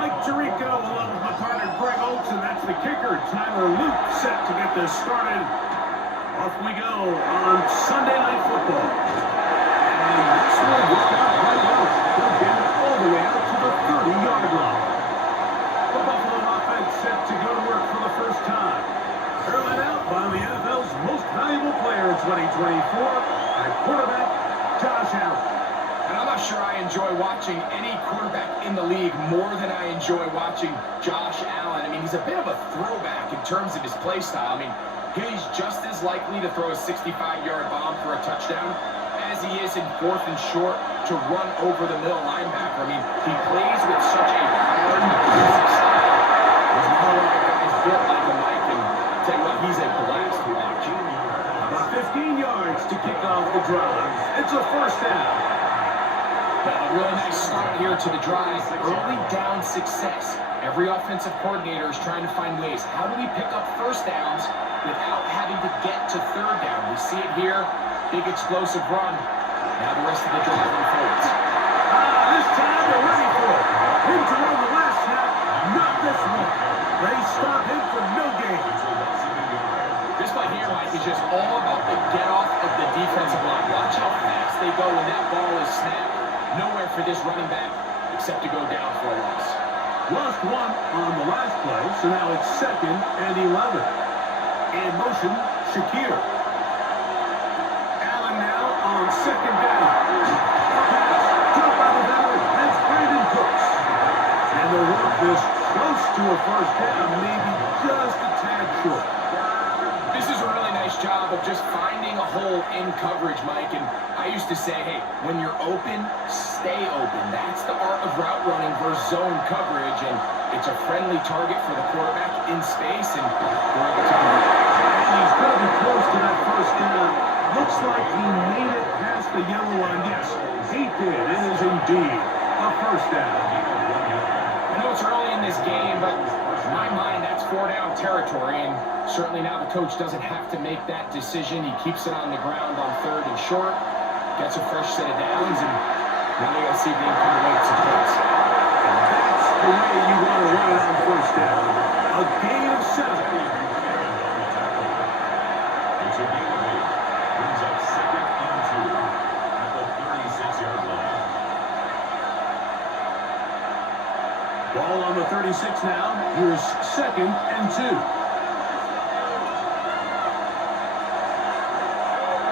Mike Tirico along with my partner Greg Olson. That's the kicker. Tyler Luke set to get this started. Off we go on Sunday Night Football. And this will work out right well. They'll get it all the way out to the 30-yard line. The Buffalo offense set to go to work for the first time. Early out by the NFL's most valuable player in 2024, at quarterback, Josh Allen. And I'm not sure I enjoy watching any quarterback in the league more than I enjoy watching Josh Allen. I mean, he's a bit of a throwback in terms of his play style. I mean, he's just as likely to throw a 65-yard bomb for a touchdown as he is in 4th and short to run over the middle linebacker. I mean, he plays with such a hard, aggressive style. There's not a lot of guys built like him, Mike, and I'll tell you what, he's a blast to watch. About 15 yards to kick off the drive. It's a first down. Well, a really nice start here to the drive. Early down success. Every offensive coordinator is trying to find ways. How do we pick up first downs without having to get to 3rd down? We see it here. Big explosive run. Now the rest of the drive unfolds. This time they're ready for it. Him to run the last snap. Not this one. They stop him for no gain. This play here, Mike, is just all about the get-off of the defensive line. Watch how fast they go when that ball is snapped. Nowhere for this running back except to go down for a loss. Lost one on the last play, so now it's 2nd and 11. In motion, Shakir. Allen now on 2nd down. Pass, dropped by the veteran. That's Brandon Cooks. And the work is close to a first down, maybe just a tad short. This is a really nice job of just finding a hole in coverage, Mike. And I used to say, hey, when you're open, stay open. That's the art of route running versus zone coverage. And it's a friendly target for the quarterback in space. And we're able to convert. And he's going to be close to that first down. Looks like he made it past the yellow line. Yes, he did. It is indeed a first down. I know it's early in this game, but in my mind, that's 4-down territory. And certainly now the coach doesn't have to make that decision. He keeps it on the ground on 3rd and short. Gets a fresh set of downs, and now you got to see if the incoming weight supports. That's the way you want to run it on first down. A gain of 7. Brings up 2nd and 2 at the 36-yard line. Ball on the 36 now. Here's 2nd and 2.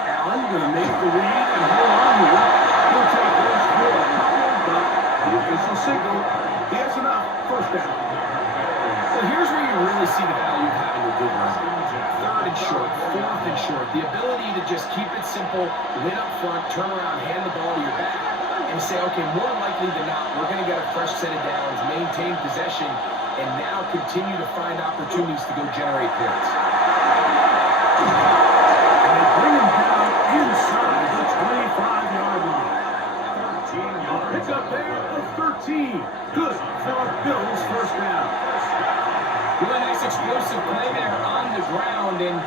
Allen going to make the read and hold on here. He'll take this for a couple, but the official signal, he has enough. First down. So here's where you really see the value of having a good run. 3rd and short, 4th and short. The ability to just keep it simple, win up front, turn around, hand the ball to your back, and say, okay, more likely than not, we're going to get a fresh set of downs, maintain possession, and now continue to find opportunities to go generate points. And they bring him down inside the 25-yard line. 13 yards. Pick up there of 13. Good for Bill's first down. Really nice explosive play there on the ground. And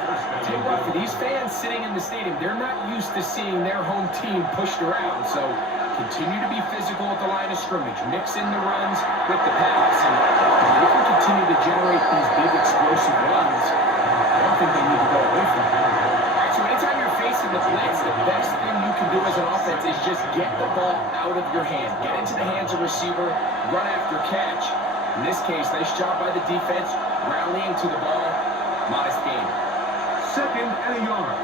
tell you what, for these fans sitting in the stadium, they're not used to seeing their home team pushed around. So continue to be physical at the line of scrimmage. Mix in the runs with the pass. And they can continue to generate these big explosive runs. I don't think they need to go away from it. All right, so anytime you're facing the blitz, the best thing you can do as an offense is just get the ball out of your hand. Get into the hands of receiver, run after catch. In this case, nice job by the defense, rallying to the ball. Modest gain. 2nd and a yard.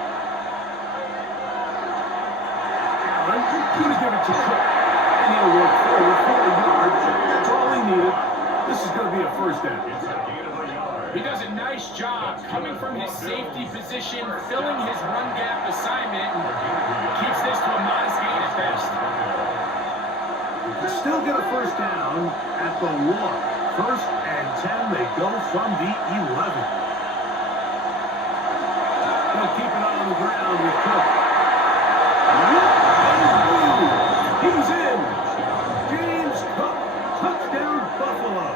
Allen going to give it to Cook. And he'll work forward 4 yards. That's all he needed. This is going to be a first down. He does a nice job coming from his safety position, filling his run gap assignment, and keeps this to a modest gain at best. Still get a first down at the 1. 1st and 10, they go from the 11. They'll keep it on the ground with Cook. He's in. James Cook, touchdown Buffalo.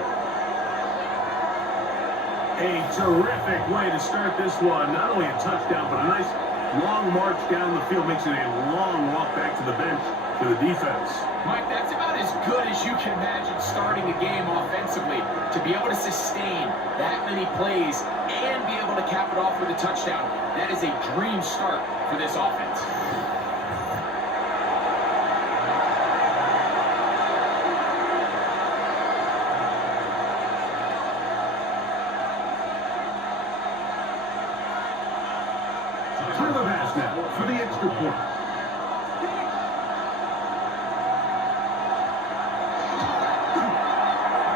A terrific way to start this one. Not only a touchdown, but a nice long march down the field. Makes it a long walk back to the bench to the defense. Mike, that's about as good as you can imagine starting a game offensively. to be able to sustain that many plays and be able to cap it off with a touchdown, that is a dream start for this offense. Tyler Bass now for the extra point.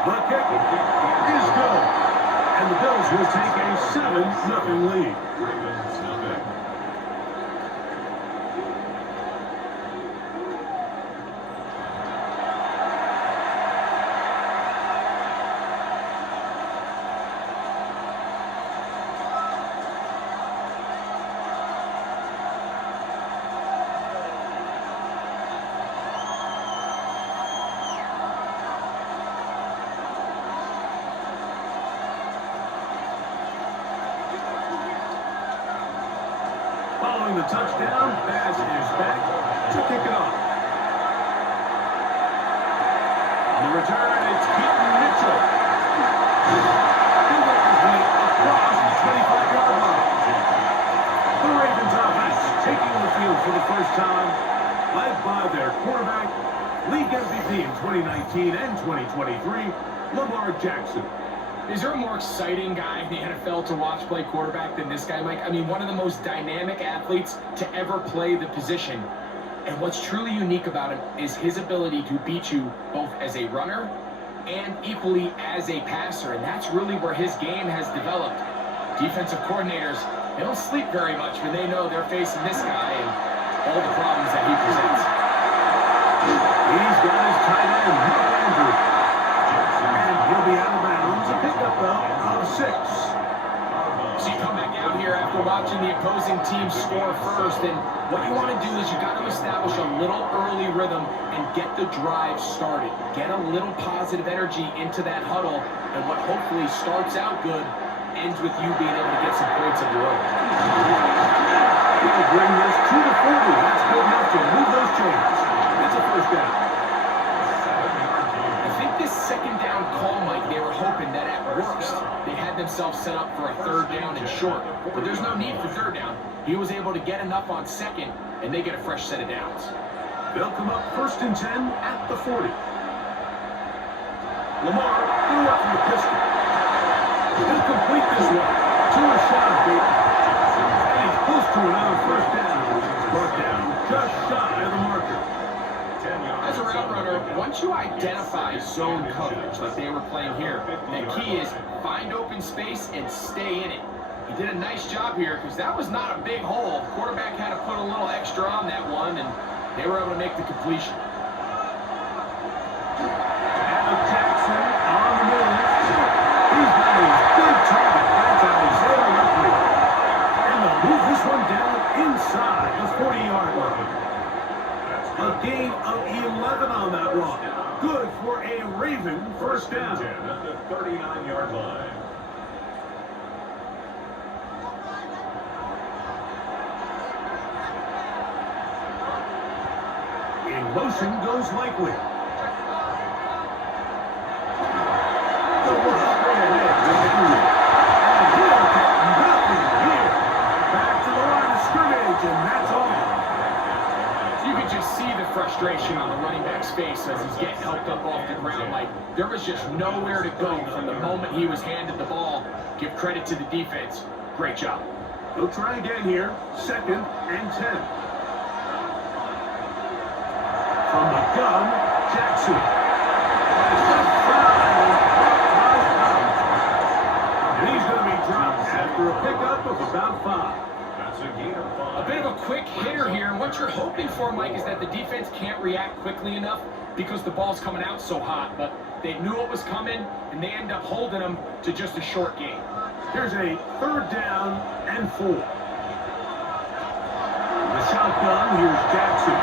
The kick is good. And the Bills will take a 7-0 lead. Ravens, nothing. Following the touchdown, Bass is back to kick it off. On the return, it's Keaton Mitchell. He worked his way across the 25-yard line. The Ravens offense taking the field for the first time, led by their quarterback, league MVP in 2019 and 2023, Lamar Jackson. Is there a more exciting guy in the NFL to watch play quarterback than this guy, Mike? I mean, one of the most dynamic athletes to ever play the position. And what's truly unique about him is his ability to beat you both as a runner and equally as a passer. And that's really where his game has developed. Defensive coordinators, they don't sleep very much when they know they're facing this guy and all the problems that he presents. He's got his tight end, Mark Andrews. And he'll be out of bounds. A pickup of 6. So you come back out here after watching the opposing team score first, and what you want to do is you got to establish a little early rhythm and get the drive started. Get a little positive energy into that huddle, and what hopefully starts out good ends with you being able to get some points of your own. He'll bring this to the 40. That's good enough to move those chains. It's a first down. I think this second down call, Mike, they were hoping that at worst they had themselves set up for a third down and short. But there's no need for third down. He was able to get enough on second, and they get a fresh set of downs. They'll come up 1st and 10 at the 40. Lamar, threw up from the pistol. He'll complete this one to Rashad Bateman. And he's close to another first down, which is brought down just shy of the marker. As a route runner, once you identify zone coverage like they were playing here, the key is find open space and stay in it. He did a nice job here because that was not a big hole. The quarterback had to put a little extra on that one, and they were able to make the completion. Now Jackson on the move. He's got a big target. That's Isaiah Likely. And they'll move this one down inside the 40-yard line. A gain of 11 on that run. Good for a Raven first down. At the 39-yard line. In motion goes Likely. The work straight ahead with Henry. And he'll get nothing here. Back to the line of scrimmage, and that's all. You could just see the frustration on the running back's face as he's getting helped up off the ground. Like, there was just nowhere to go from the moment he was handed the ball. Give credit to the defense. Great job. They'll try again here. 2nd and 10. From the gun, Jackson. And he's going to be dropped after a pickup of about 5. That's a gain of 5. A bit of a quick hitter here, and what you're hoping for, Mike, is that the defense can't react quickly enough because the ball's coming out so hot, but they knew it was coming, and they end up holding them to just a short gain. Here's a 3rd down and 4. The shotgun, here's Jackson.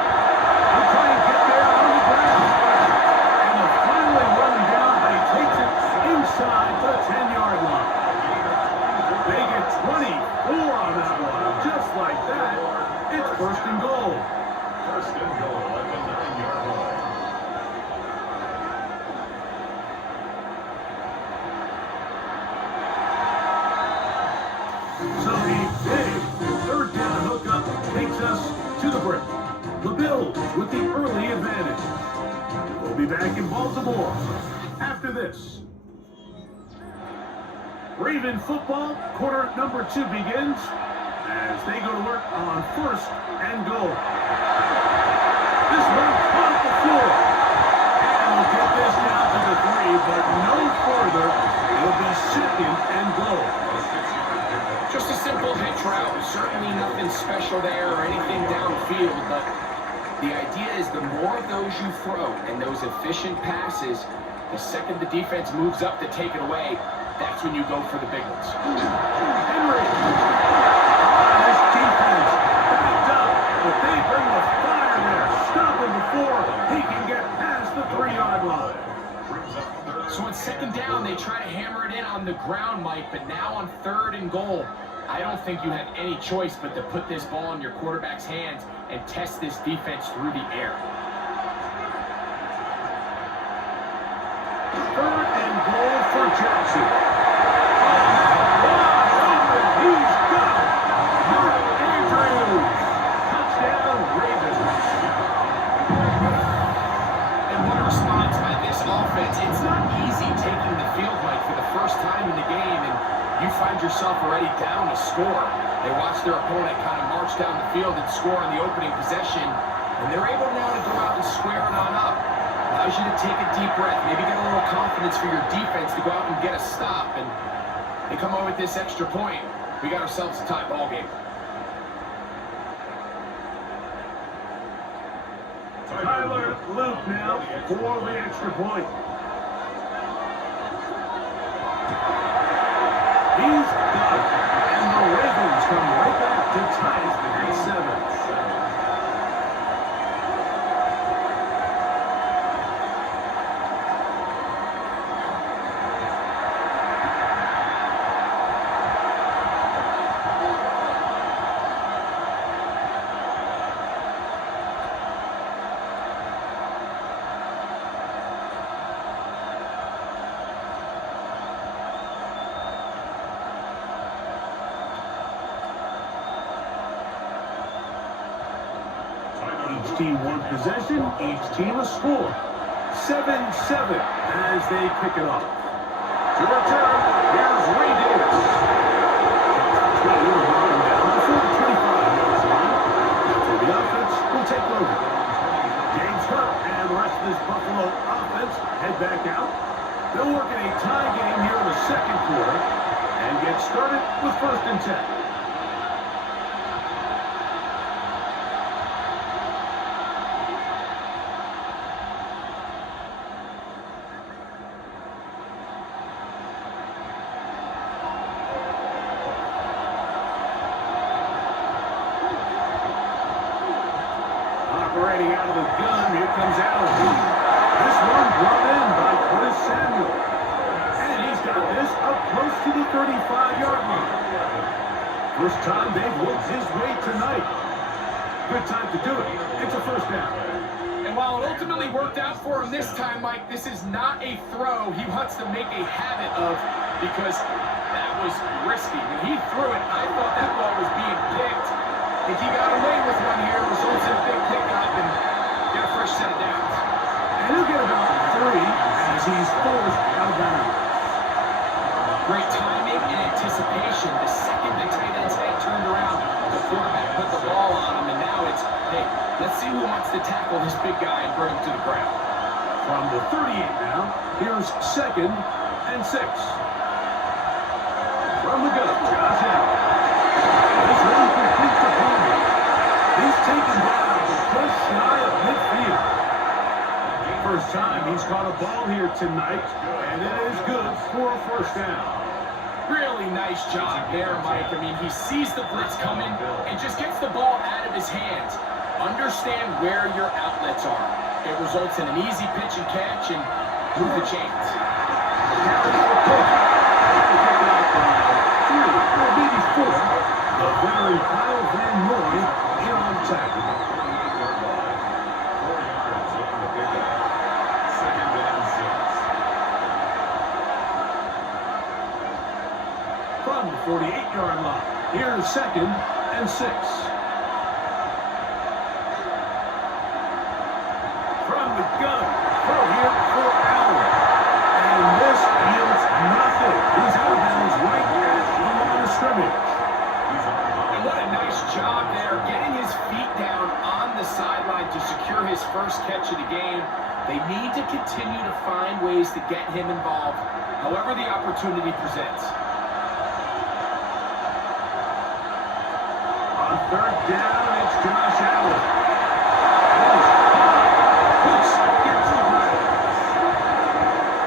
He'll try and get there on the ground. And he'll finally run him down, but he takes it inside the 10-yard line. They get 24 on that one. Just like that, it's 1st and goal. 1st and goal at the 9-yard line. more after this. Raven football, quarter number 2 begins as they go to work on 1st and goal. This one off the floor. And we'll get this down to the 3, but no further. It'll be 2nd and goal. Just a simple hitch route. Certainly nothing special there or anything downfield, but the idea is the more of those you throw and those efficient passes, the second the defense moves up to take it away, that's when you go for the big ones. Henry. This defense backed up, but they bring the fire there. Stop him before he can get past the 3-yard line. So on 2nd down, they try to hammer it in on the ground, Mike, but now on 3rd and goal, I don't think you have any choice but to put this ball in your quarterback's hands and test this defense through the air. 3rd and goal for Jackson. Wide open, he's got it. Mark Andrews. Touchdown, Ravens. And what a response by this offense. It's not easy taking the field, Mike, for the first time in the game, and you find yourself already down to score. They watch their opponent kind of march down the field and score on the opening possession, and they're able now to go out and square it on up. Allows you to take a deep breath, maybe get a little confidence for your defense to go out and get a stop, and they come away with this extra point. We got ourselves a tie ball game. Tyler Luke now for the extra point. He's got it. And the Ravens come right back to tie it at 7. Each team one possession, each team a score. 7-7 as they pick it up. To return, here's Ray Davis. 20 will knock him down before the 25-yard line. After the offense will take over. James Hurt and the rest of this Buffalo offense head back out. They'll work in a tie game here in the 2nd quarter and get started with 1st and 10. Operating out of the gun, here comes Allen. This one brought in by Curtis Samuel. And he's got this up close to the 35-yard line. First time they've worked his way tonight. Good time to do it. It's a 1st down. And while it ultimately worked out for him this time, Mike, this is not a throw he wants to make a habit of because that was risky. When he threw it, I thought that ball was being picked. I think he got away with one here, results in a big pickup and get a fresh set of downs. And he'll get about 3 as he's forced out of bounds. Great timing and anticipation. The second the tight end's head turned around, the quarterback put the ball on him, and now it's, hey, let's see who wants to tackle this big guy and bring him to the ground. From the 38 now, here's 2nd and 6. From the gun, Josh Allen. This one completes the corner. He's taken down just shy of midfield. First time he's caught a ball here tonight, and it is good for a 1st down. Really nice job there, Mike. I mean, he sees the blitz coming and just gets the ball out of his hands. Understand where your outlets are. It results in an easy pitch and catch and move the chains. Maybe 4. The veteran Kyle Van Noy in on tackle. 4 yards on the pickup. 2nd and 6. From the 48-yard line, here's 2nd and 6. From the gun, throw here for Allen. to get him involved, however the opportunity presents. On third down, it's Josh Allen. Gets the grab.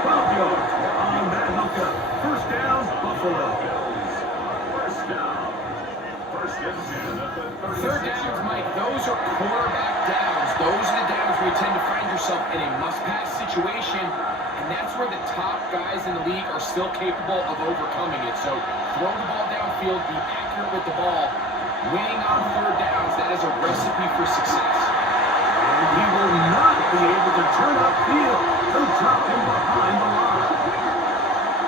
12 yards on that hookup. First down, Buffalo. Third downs, Mike, those are quarterback downs. Those are the downs where you tend to find yourself in a must-pass situation, and that's where the top guys in the league are still capable of overcoming it. So throw the ball downfield, be accurate with the ball. Winning on third downs, that is a recipe for success. And he will not be able to turn upfield. They'll drop him behind the line.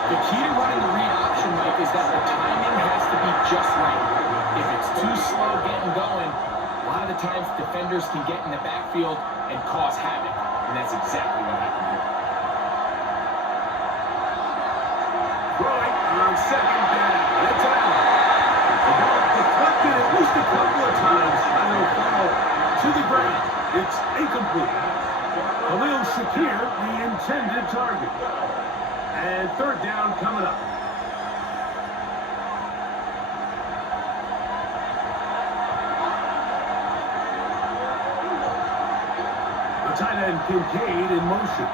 The key to running the read option, Mike, is that the timing has to be just right. If it's too slow getting going, a lot of the times defenders can get in the backfield and cause havoc, and that's exactly what happened here. Right on second down. It's Allen. The ball deflected at least a couple of times, and it'll fall to the ground. It's incomplete. Khalil Shakir, the intended target. And third down coming up. The tight end Kincaid in motion.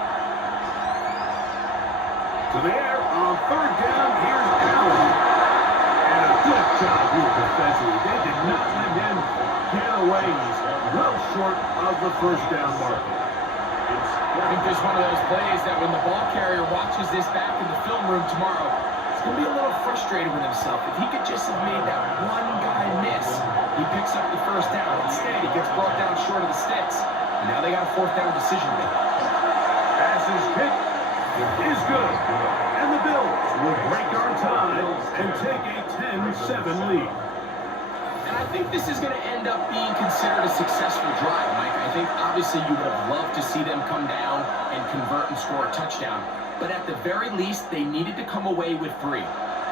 To the air on third down. Here's Allen. And a good job here defensively. They did not let him get away. He's well short of the first down marker. I think there's one of those plays that when the ball carrier watches this back in the film room tomorrow, he's going to be a little frustrated with himself. If he could just have made that one guy miss, he picks up the first down. Instead, he gets brought down short of the sticks. And now they got a fourth down decision to make. Pass is hit. It is good. And the Bills will break our tie and take a 10-7 lead. And I think this is going to end up being considered a successful drive, Mike. I think obviously you would have loved to see them come down and convert and score a touchdown. But at the very least, they needed to come away with 3.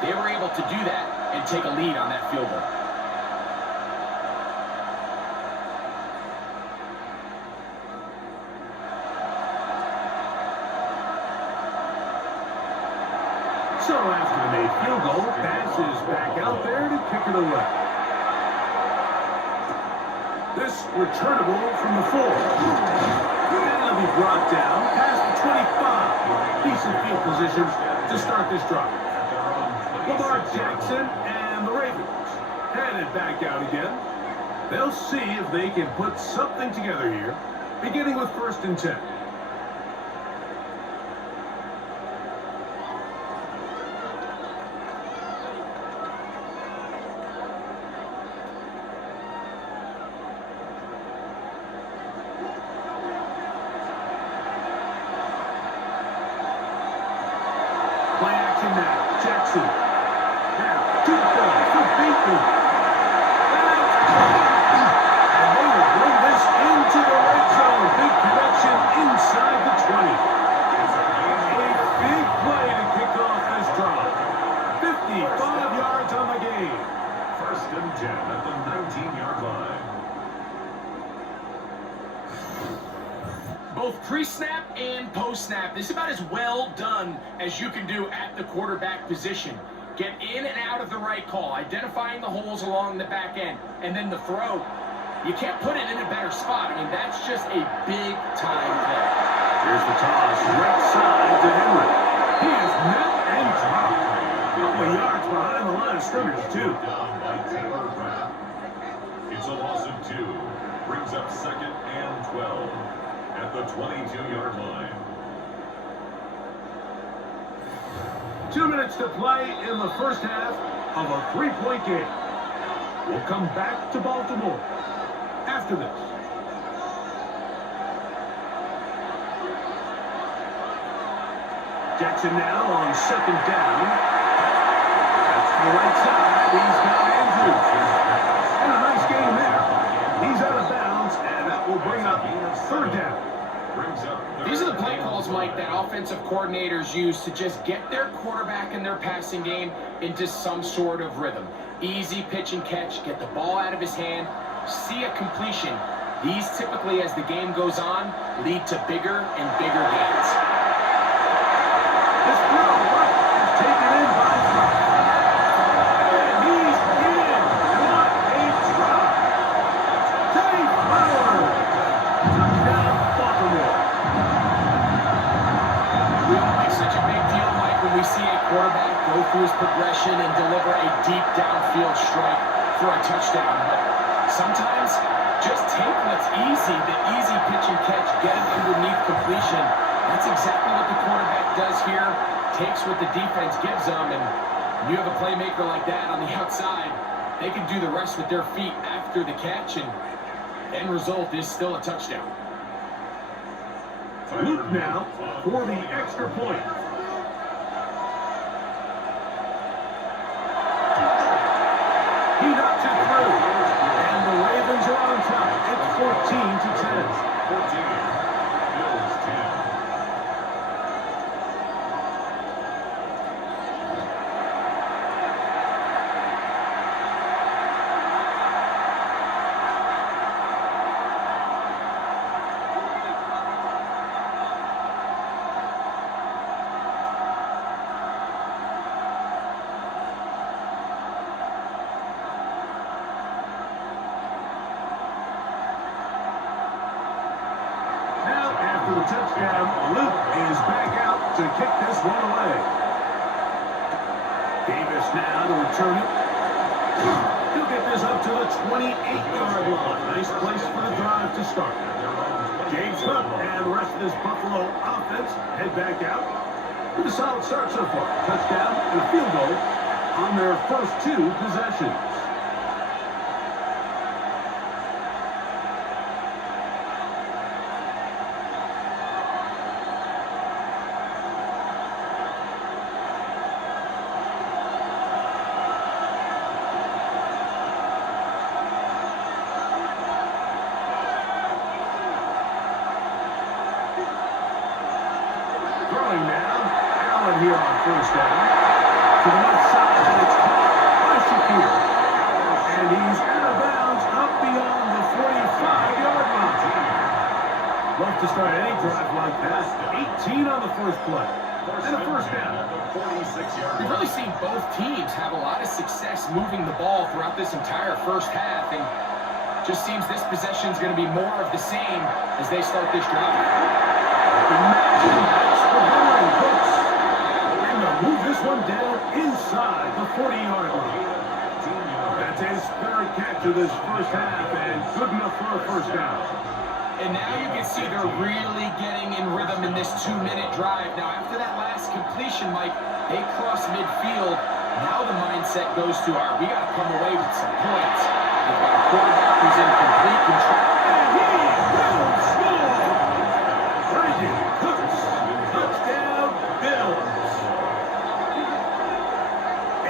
They were able to do that and take a lead on that field goal. So after the made field goal, pass is back out there to kick it away. This returnable from the 4. And it'll be brought down past the 25. Decent field position to start this drive. Lamar Jackson and the Ravens headed back out again. They'll see if they can put something together here, beginning with 1st and 10. Play action now. Jackson. Now, deep ball for Bateman. And they will bring this into the red zone. Big connection inside the 20. A big play to kick off this drive. 55 yards on the game. 1st and 10 at the 19-yard line. Both pre-snap and post-snap, this is about as well done as you can do at the quarterback position. Get in and out of the right call, identifying the holes along the back end, and then the throw. You can't put it in a better spot. I mean, that's just a big-time play. Here's the toss, right side to Henry. He is met and dropped. A couple of yards behind the line of scrimmage, too. It's a loss of 2. Brings up 2nd and 12 at the 22-yard line. 2 minutes to play in the first half of a 3-point game. We'll come back to Baltimore after this. Jackson now on 2nd down. That's to the right side. He's got Andrews. And a nice game there. He's out of bounds, and that will bring up 3rd down. These are the play calls, Mike, that offensive coordinators use to just get their quarterback and their passing game into some sort of rhythm. Easy pitch and catch, get the ball out of his hand, see a completion. These typically, as the game goes on, lead to bigger and bigger gains. quarterback go through his progression and deliver a deep downfield strike for a touchdown. But sometimes just take what's easy, the easy pitch and catch, get it underneath completion. That's exactly what the quarterback does here. Takes what the defense gives them, and when you have a playmaker like that on the outside, they can do the rest with their feet after the catch, and end result is still a touchdown. Luke now for the extra point. He knocks it through, and the Ravens are on top. It's 14-10. 14. Bills 10. After the touchdown, Luke is back out to kick this one away. Davis now to return it. He'll get this up to the 28-yard line. Nice place for the drive to start. James Hunt and the rest of this Buffalo offense head back out with a solid start so far. Touchdown and a field goal on their first two possessions. Throwing now, Allen here on first down. To the left side, and it's caught by Shakir. And he's out of bounds up beyond the 45-yard line. Love to start any drive like that. 18 on the first play. And a first down. We've really seen both teams have a lot of success moving the ball throughout this entire first half, and just seems this possession is going to be more of the same as they start this drive. Imagine that's the veteran Cooks. And they'll move this one down inside the 40-yard line. That's his third catch of this first half, and good enough for a first down. And now you can see they're really getting in rhythm in this 2-minute drive. Now, after that last completion, Mike, they cross midfield. Now the mindset goes to, all right, we got to come away with some points. They've got a quarterback who's in complete control. And he will score! Brandon Cooks, touchdown Bills.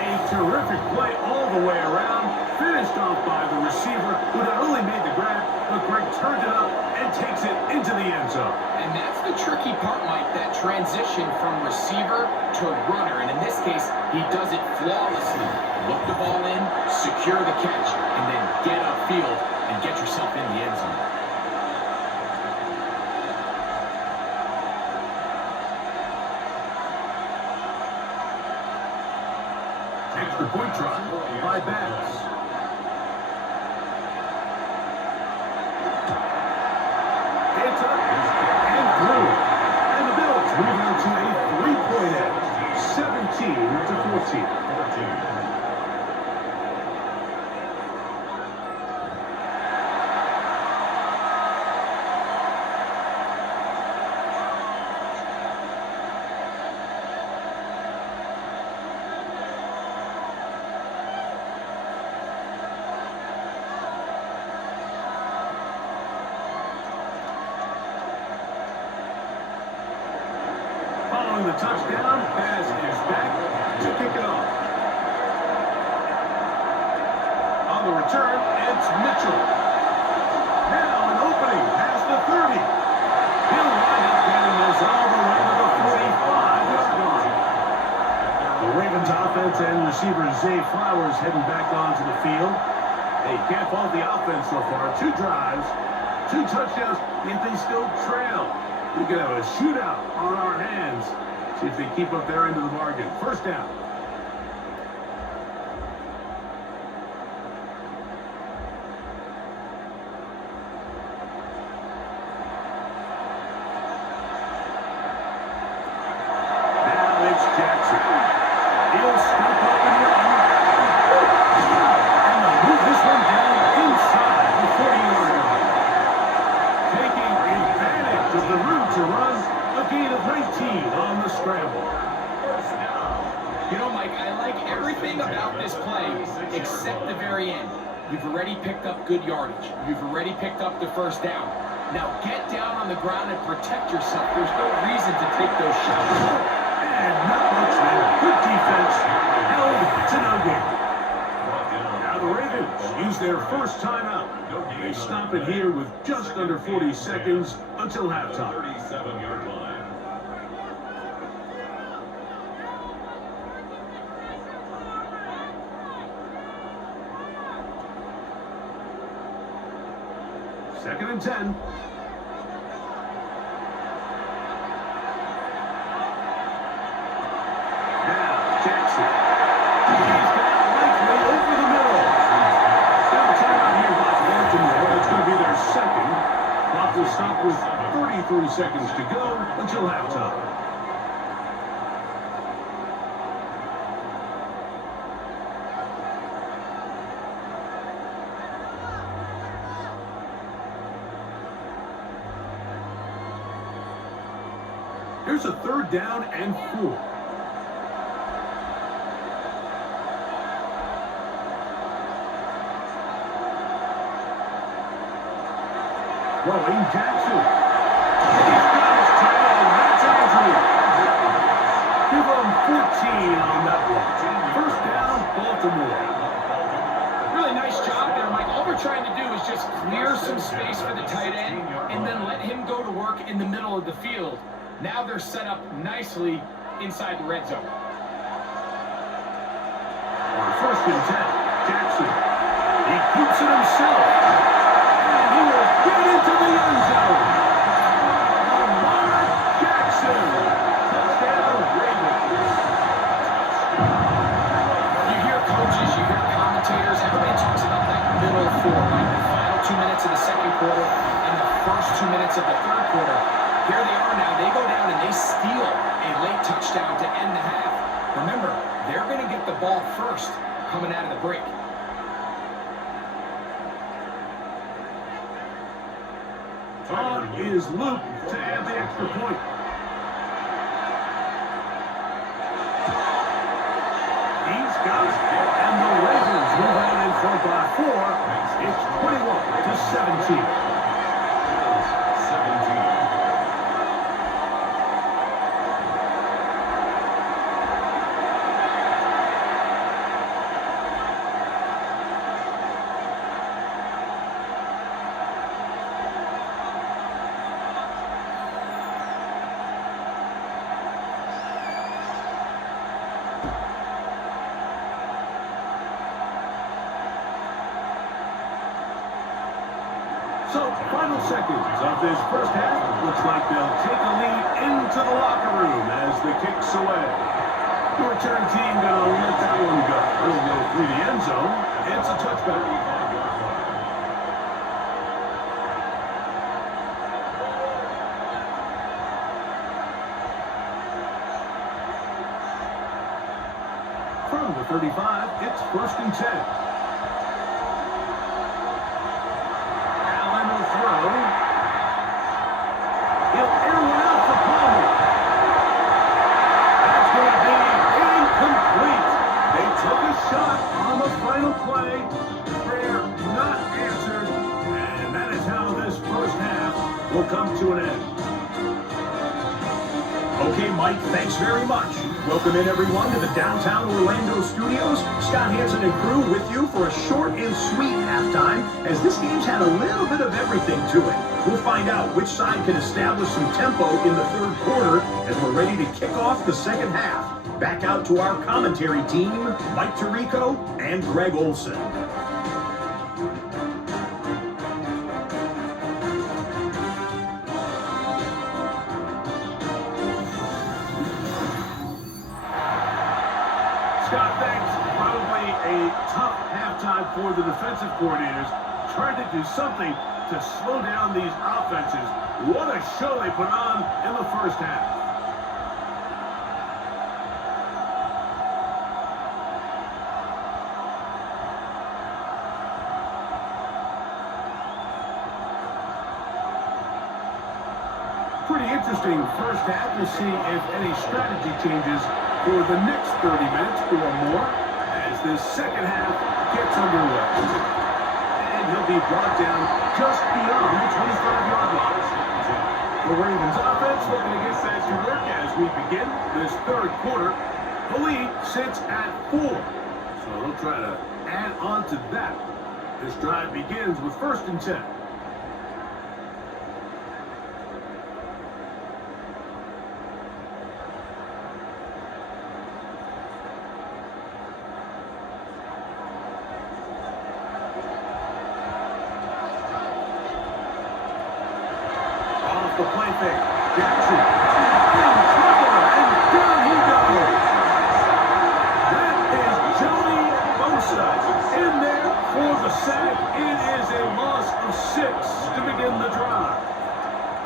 A terrific play all the way around, finished off by the receiver who not only made the grab, but Greg turned it up and takes it into the end zone. And that's the tricky part, Mike, that transition from receiver to runner. And in this case, he does it flawlessly. Look the ball in, secure the catch, and then get upfield and get yourself in the end zone. Extra point try by Bass. It's up and through. And the Bills move on to a 3-point edge, 17-14. Following the touchdown, Baz is back to kick it off. On the return, it's Mitchell. Now an opening past the 30. He'll wind up getting this all the way to the 45-yard line. The Ravens offense and receiver Zay Flowers heading back onto the field. They can't fault the offense so far. 2 drives, 2 touchdowns, yet they still trail. We could have a shootout on our hands. See if they keep up their end of the bargain. First down. Now it's Jackson. Mike, everything about this play except the very end. You've already picked up good yardage. You've already picked up the first down. Now get down on the ground and protect yourself. There's no reason to take those shots. And not much there. Good defense. Held to no gain. Now the Ravens use their first timeout. They stop it here with just under 40 seconds until halftime. 37-yard line. Second and 10. Now, Jackson. He's got likely over the middle. Still a timeout here by Baltimore. It's going to be their second. Clock will stop with 33 seconds to go until halftime. Here's a third down and 4. Throwing Jackson. He's got his tackle, and that's Andrew. Give him 14 on that one. First down, Baltimore. Really nice job there, Mike. All we're trying to do is just clear some space for the tight end and then let him go to work in the middle of the field. Now they're set up nicely inside the red zone. On first and 10, Jackson. He keeps it himself. And he will get into the end zone. Lamar Jackson. Touchdown, Ravens. You hear coaches, you hear commentators, everybody talks about that middle four, like the final 2 minutes of the second quarter and the first 2 minutes of the third quarter. Here they are now. They go down and they steal a late touchdown to end the half. Remember, they're going to get the ball first coming out of the break. On is Luke to add the extra point. He's got it. And the Ravens move on in front by 4. It's 21 to 17. So, final seconds of this first half. Looks like they'll take a lead into the locker room as the kick's away. The return team gonna let that one go. It'll go through the end zone. It's a touchback. From the 35, it's first and 10. He'll air one out for Palmer. That's going to be incomplete. They took a shot on the final play. Prayer not answered. And that is how this first half will come to an end. Okay, Mike, thanks very much. Welcome in, everyone, to the downtown Orlando studios. Scott Hansen and crew with you for a short and sweet halftime, as this game's had a little bit of everything to it. We'll find out which side can establish some tempo in the third quarter as we're ready to kick off the second half. Back out to our commentary team, Mike Tirico and Greg Olson. Scott, thanks. Probably a tough halftime for the defensive coordinators. Trying to do something to slow down these offenses. What a show they put on in the first half. Pretty interesting first half. We'll see if any strategy changes for the next 30 minutes or more as this second half gets underway. And he'll be brought down just beyond the 25-yard line. The Ravens offense looking to get back to work as we begin this third quarter. The lead sits at 4. So they'll try to add on to that. This drive begins with 1st and 10. Off the play fake. Jackson in trouble, and down he goes. That is Joey Bosa in there for the sack. It is a loss of 6 to begin the drive.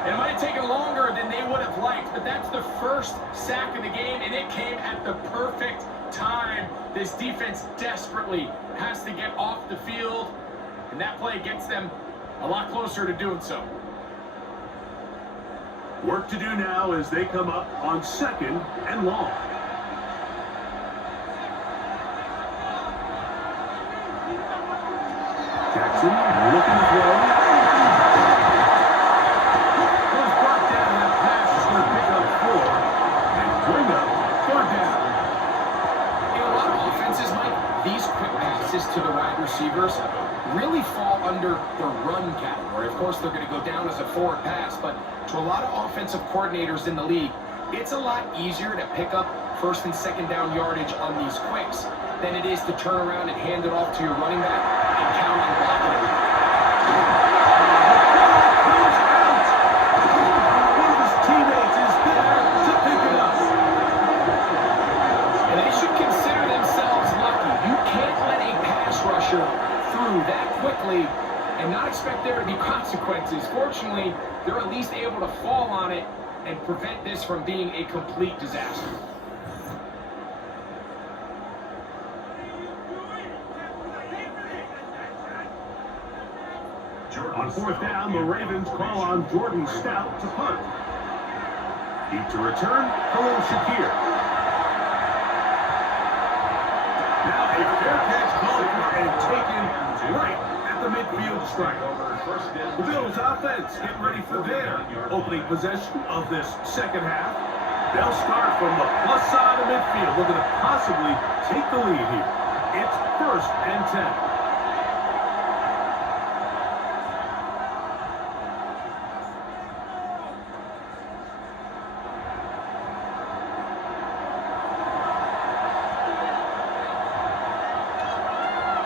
It might have taken longer than they would have liked, but that's the first sack of the game, and it came at the perfect time. This defense desperately has to get off the field, and that play gets them a lot closer to doing so. Work to do now as they come up on 2nd and long. Jackson looking to throw. Was brought down. That pass is going to pick up 4 and bring up 3rd down. In a lot of offenses, Mike, these quick passes to the wide receivers really fall under the run category. Of course, they're going to go down as a forward pass, but to a lot of offensive coordinators in the league, it's a lot easier to pick up 1st and 2nd down yardage on these quicks than it is to turn around and hand it off to your running back and count on blocking it. One of his teammates is there to pick it up. And they should consider themselves lucky. You can't let a pass rusher through that quickly and not expect there to be consequences. Fortunately, they're at least able to fall on it and prevent this from being a complete disaster. On 4th down, the Ravens call on Jordan Stout to punt. Deep to return, Khalil Shakir. Now a fair catch called for and taken right at the midfield strike. The Bills offense getting ready for their opening possession of this second half. They'll start from the plus side of midfield, looking to possibly take the lead here. It's 1st and 10.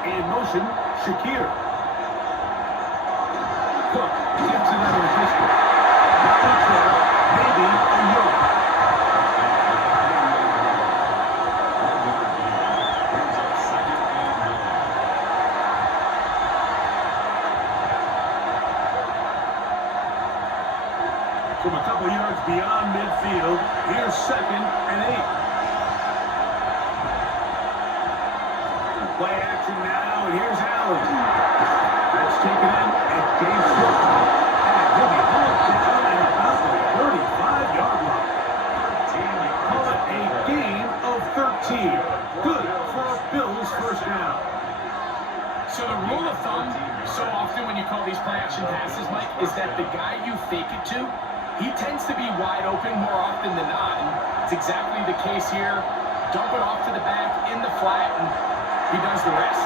In motion, Shakir. Cook gives it out of the distance. Not much there, maybe a yard. From a couple yards beyond midfield, here's 2nd and 8. Play action now, and here's Allen. That's taken in and gained short. And he'll be hauled down at about the 35-yard line. Call it a gain of 13. Good for a Bills 1st down. So the rule of thumb, so often when you call these play action passes, Mike, is that the guy you fake it to, he tends to be wide open more often than not. And it's exactly the case here. Dump it off to the back in the flat, and he does the rest.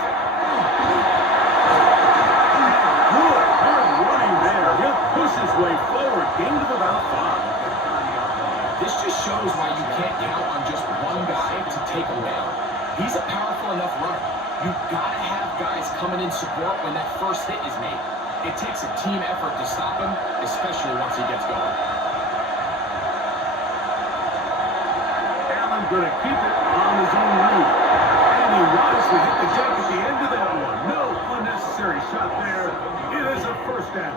Good hard running there. He'll push his way forward. Gain of about 5. This just shows why you can't count on just one guy to take him down. He's a powerful enough runner. You've got to have guys coming in support when that first hit is made. It takes a team effort to stop him, especially once he gets going. Allen going to keep it on his own route. And he wisely hit the deck at the end of that one. No unnecessary shot there. It is a 1st down.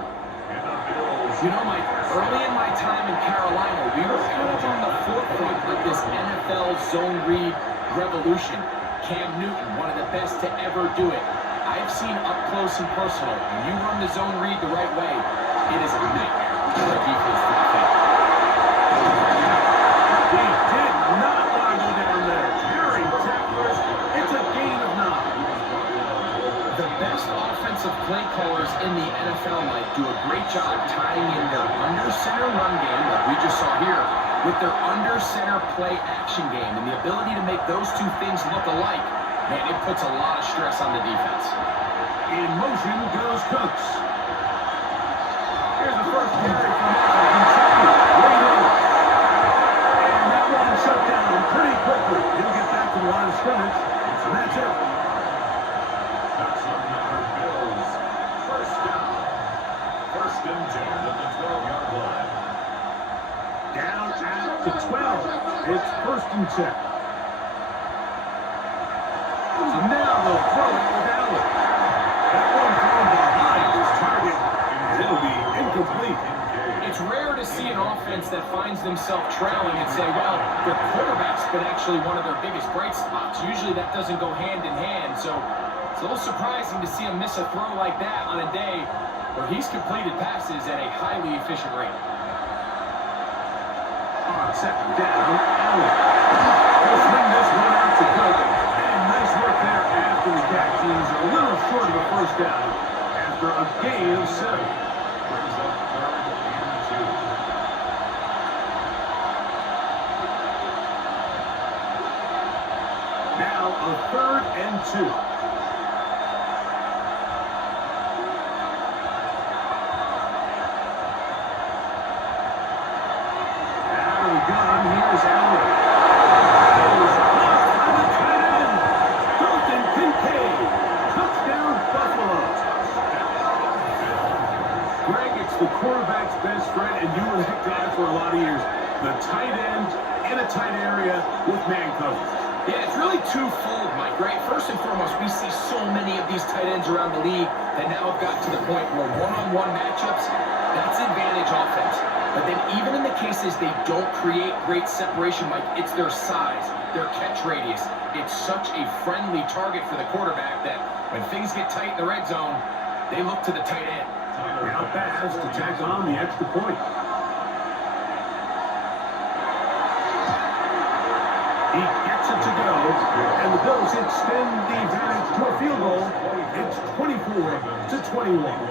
You know, Mike, early in my time in Carolina, we were kind of on the forefront of this NFL zone read revolution. Cam Newton, one of the best to ever do it. I've seen up close and personal. When you run the zone read the right way, it is a nightmare for a defense to defend. He did not want to go down play callers in the NFL, Mike, do a great job tying in their under-center run game, like we just saw here, with their under-center play action game. And the ability to make those two things look alike, man, it puts a lot of stress on the defense. In motion goes Cooks. Here's the first carry from Kentucky. Late in. And that one shut down pretty quickly. He'll get back to the line of scrimmage. And that's it. That's on number Bills. First down. First and 10 at the 12-yard line. Down at the 12. It's first and 10. So now they'll throw it with Allen. That one thrown behind his target, and it'll be incomplete. It's rare to see an offense that finds themselves trailing and say, well, their quarterback's been actually one of their biggest bright spots. Usually that doesn't go hand in hand, so it's a little surprising to see him miss a throw like that on a day where he's completed passes at a highly efficient rate. On second down, Allen. He'll swing this one out to Cook. And nice work there after the catch. He's a little short of a first down after a gain of 7. Brings up third and 2. Now a third and 2. Out of the gun, here's Allen. Is blocked by the tight end. Dalton Kincaid. Touchdown, Buffalo. Greg, it's the quarterback's best friend, and you were that guy for a lot of years. The tight end in a tight area with man coverage. Yeah, it's really twofold, Mike, right? First and foremost, we see so many of these tight ends around the league that now have gotten to the point where one-on-one matchups, that's advantage offense. But then even in the cases they don't create great separation, Mike, it's their size, their catch radius. It's such a friendly target for the quarterback that when things get tight in the red zone, they look to the tight end. Now Bass to tack on the extra point. He gets it to go, and the Bills extend the advantage to a field goal. It's 24-21.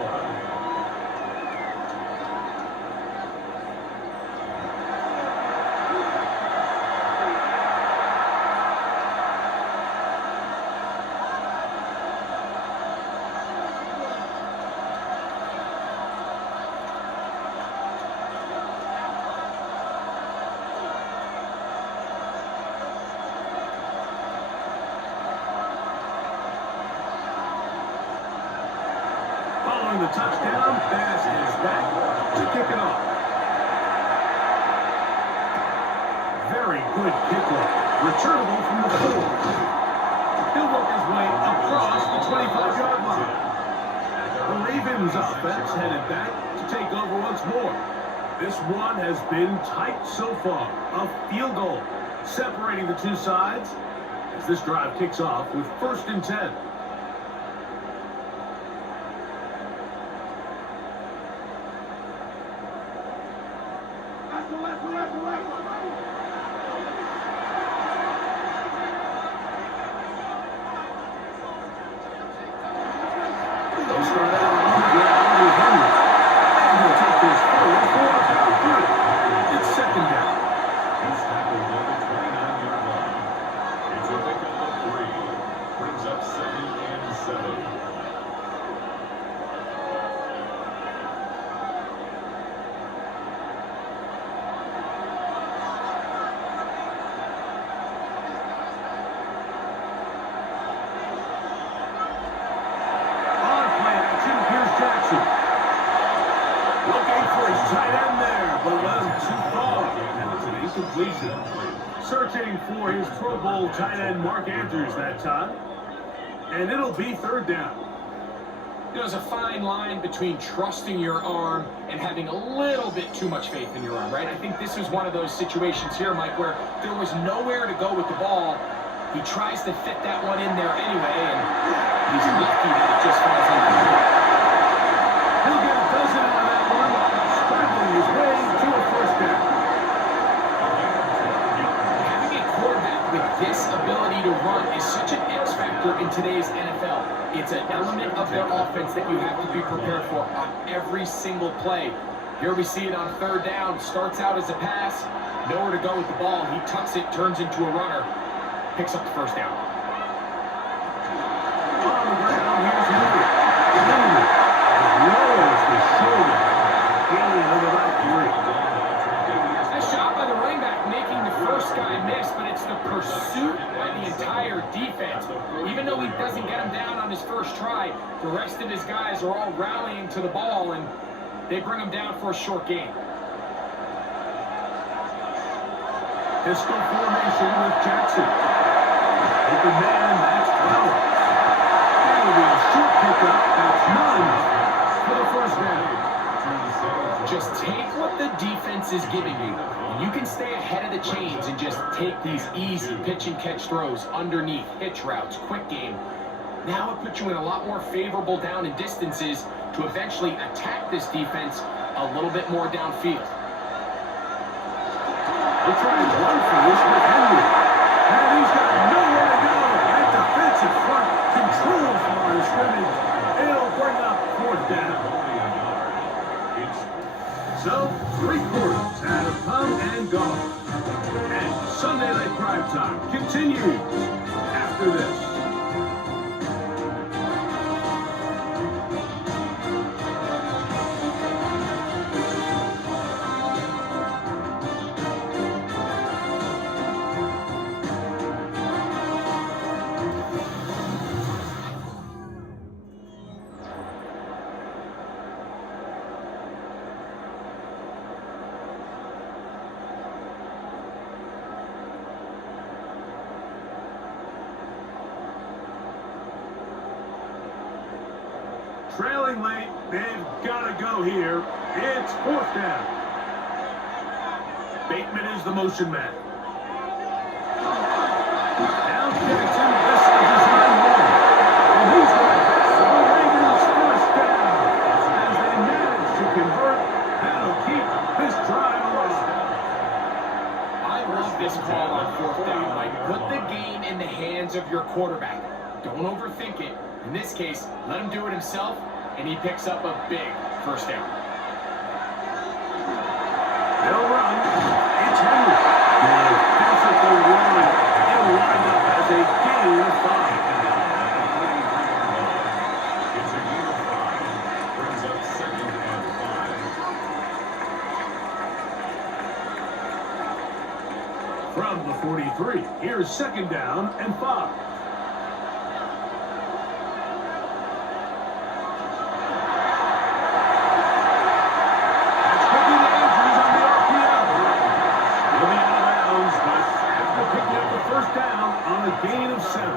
Following the touchdown, Bass is back to kick it off. Very good kickoff. Returnable from the 4. He'll work his way across the 25-yard line. The Ravens offense headed back to take over once more. This one has been tight so far. A field goal separating the two sides as this drive kicks off with first and 10. They'll start out on the ground with Henry. And he'll take this forward for down 3. It's second down. He's tackled on the 29-yard line. It's a pickup of 3. Brings up second and 7. Looking for his tight end there, but was too far. And it's an incompletion. Searching for his Pro Bowl tight end Mark Andrews that time. And it'll be third down. There's a fine line between trusting your arm and having a little bit too much faith in your arm, right? I think this is one of those situations here, Mike, where there was nowhere to go with the ball. He tries to fit that one in there anyway, and he's lucky that it just falls in. He'll get a dozen out of that one, scrambling his way to a first down. Having a quarterback with this ability to run is such an X factor in today's NFL. It's an element of their offense that you have to be prepared for on every single play. Here we see it on third down. Starts out as a pass. Nowhere to go with the ball. He tucks it, turns into a runner. Picks up the first down. On the ground, here's Moody. Lowers the shoulder. Gain of about 3. Nice shot by the running back, making the first guy miss, but it's the pursuit by the entire defense. Even though he doesn't get him down on his first try, the rest of his guys are all rallying to the ball, and they bring him down for a short gain. Pistol formation with Jackson. Open man, that's Flowers. That'll be a short pickup. That's 9 for the first down. Just take what the defense is giving you. You can stay ahead of the chains and just take these easy pitch and catch throws underneath, hitch routes, quick game. Now it puts you in a lot more favorable down and distances to eventually attack this defense a little bit more downfield. They're trying one for this with Henry. And he's got nowhere to go. That defensive front controls line of scrimmage. It'll bring up fourth down. So, 3 quarters have come and gone. And Sunday Night Primetime continues after this. Trailing late, they've got to go here. It's fourth down. Bateman is the motion man. Now Kennington, this is design one. And he's got the Ravens first down. As they manage to convert, that'll keep this drive alive. I love this call on fourth down, Mike. Put the game in the hands of your quarterback. Don't overthink it. In this case, let him do it himself, and he picks up a big first down. They'll run. It's Henry. Defensively running. It'll wind up as a gain of 5. It's a gain of 5. Brings up 2nd and 5. From the 43, here's 2nd down and 5. Gain of 7.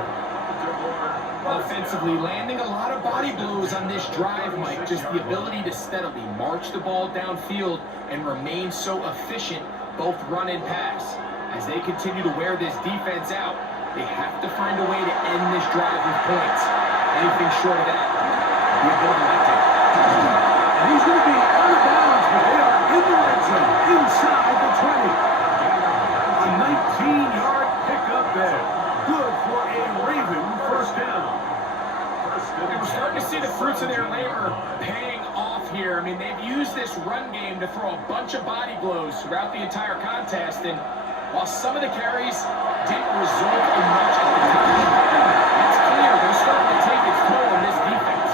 Offensively, landing a lot of body blows on this drive, Mike. Just the ability to steadily march the ball downfield and remain so efficient, both run and pass. As they continue to wear this defense out, they have to find a way to end this drive with points. Anything short of that, be a bit of a letdown. And he's going to be out of bounds, but they are in the red zone, inside the 20. A 19-yard pickup there. Good for a Raven first down. And we're starting to see the fruits of their labor paying off here. I mean, they've used this run game to throw a bunch of body blows throughout the entire contest, and while some of the carries didn't result in much at the time, it's clear they're starting to take its toll on this defense.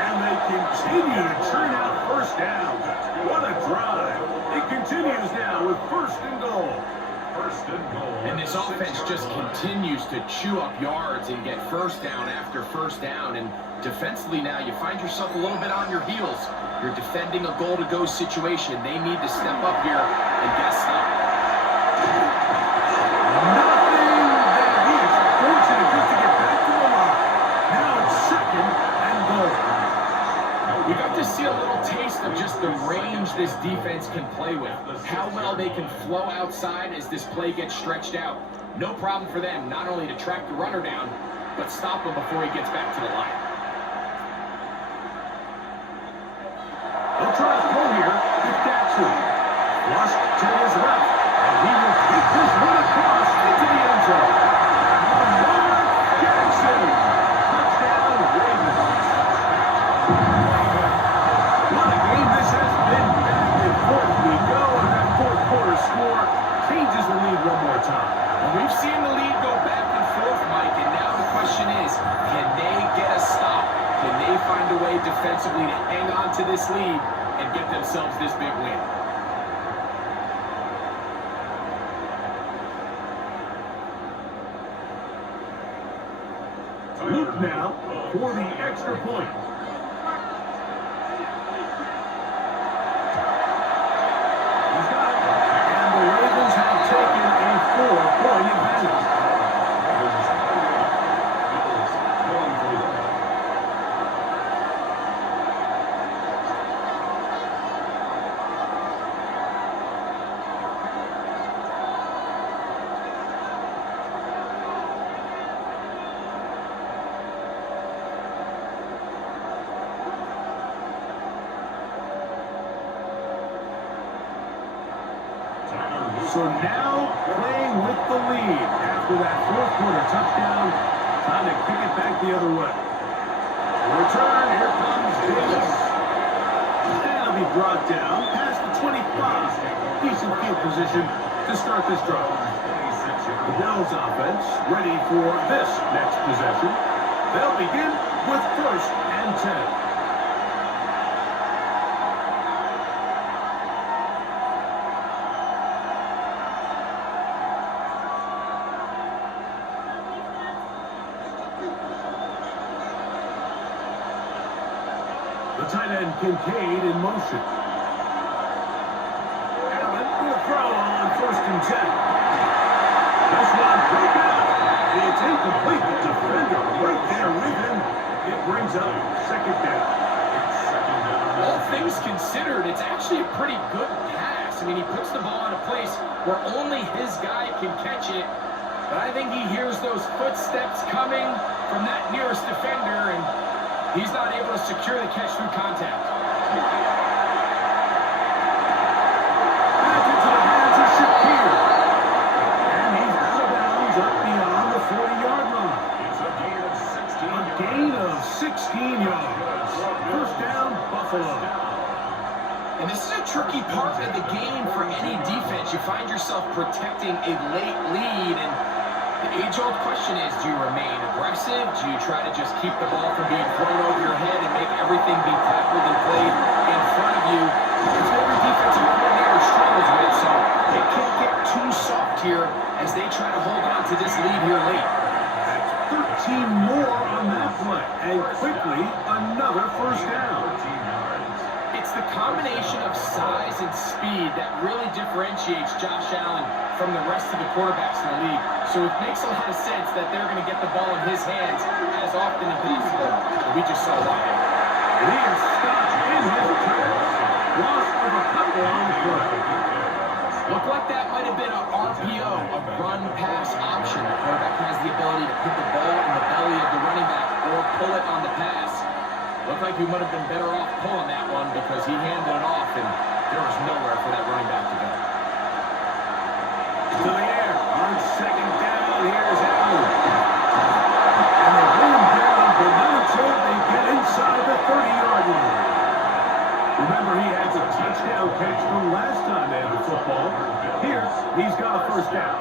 And they continue to churn out first downs. What a drive. It continues now with 1st and goal. And this offense just continues to chew up yards and get first down after first down. And defensively now, you find yourself a little bit on your heels. You're defending a goal-to-go situation. They need to step up here and get a stop. Nothing there. He is fortunate just to get back to the line. Now it's 2nd and goal. We got to see a little taste of just the range this defense can play with. How well they can flow outside as this play gets stretched out. No problem for them not only to track the runner down, but stop him before he gets back to the line. They'll try a throw here with Jackson. Flushed to his left, and he will take this one across into the end zone. seeing the lead go back and forth, Mike, and now the question is, can they get a stop? Can they find a way defensively to hang on to this lead and get themselves this big win? Luke now for the extra point. He's got it. And the Ravens have taken a 4-point advantage. So now playing with the lead after that fourth quarter touchdown. Time to kick it back the other way. Return, here comes Davis. That'll be brought down past the 25. Decent field position to start this drive. The Bills offense ready for this next possession. They'll begin with 1st and 10. The tight end Kincaid in motion. Allen will throw on 1st and 10. This one broke out. It's incomplete. The defender right there with him. It brings up 2nd down. All things considered, it's actually a pretty good pass. I mean, he puts the ball in a place where only his guy can catch it. But I think he hears those footsteps coming from that nearest defender, and he's not able to secure the catch through contact. Back into the hands of Shakir. And he's out of bounds up beyond the 40-yard line. It's a gain of 16 A gain of 16 yards. 1st down, Buffalo. And this is a tricky part of the game for any defense. You find yourself protecting a late lead, and the age-old question is, do you remain aggressive? Do you try to just keep the ball from being thrown over your head and make everything be tackled and played in front of you? It's what every defensive coordinator struggles with, so they can't get too soft here as they try to hold on to this lead here late. That's 13 more on that play. And quickly, another 1st down. It's the combination of size and speed that really differentiates Josh Allen from the rest of the quarterbacks in the league. So it makes a lot of sense that they're going to get the ball in his hands as often as possible. And we just saw why. And he is stopped in his tracks. Loss of a couple on the play. Looked like that might have been a RPO, a run-pass option. The quarterback has the ability to put the ball in the belly of the running back or pull it on the pass. Looked like he might have been better off pulling that one because he handed it off and there was nowhere for that running back to go. To the air on 2nd down. Here's Allen. And they bring him down, but not until they get inside the 30-yard line. Remember, he had the touchdown catch from last time they had the football. Here, he's got a 1st down.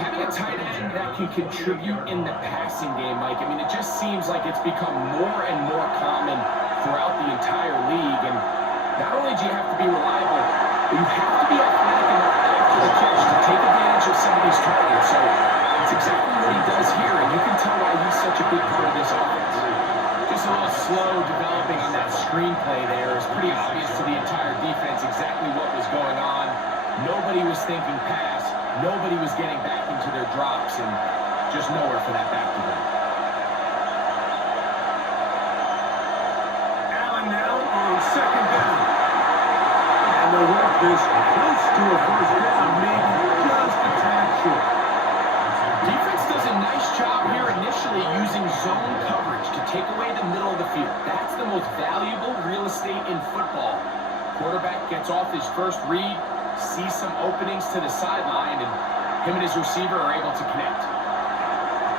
Having a tight end that can contribute in the passing game, Mike, I mean, it just seems like it's become more and more common throughout the entire league. And not only do you have to be reliable, but you have to be athletic enough after the catch to take advantage of some of these targets. So it's exactly what he does here, and you can tell why he's such a big part of this offense. Just a little slow developing on that screenplay there. It's pretty obvious to the entire defense exactly what was going on. Nobody was thinking pass. Nobody was getting back into their drops, and just nowhere for that back to go. Allen now on 2nd down. And the work is close to a 1st down, maybe just a tad short. Defense does a nice job here initially using zone coverage to take away the middle of the field. That's the most valuable real estate in football. Quarterback gets off his first read, sees some openings to the sideline, and him and his receiver are able to connect.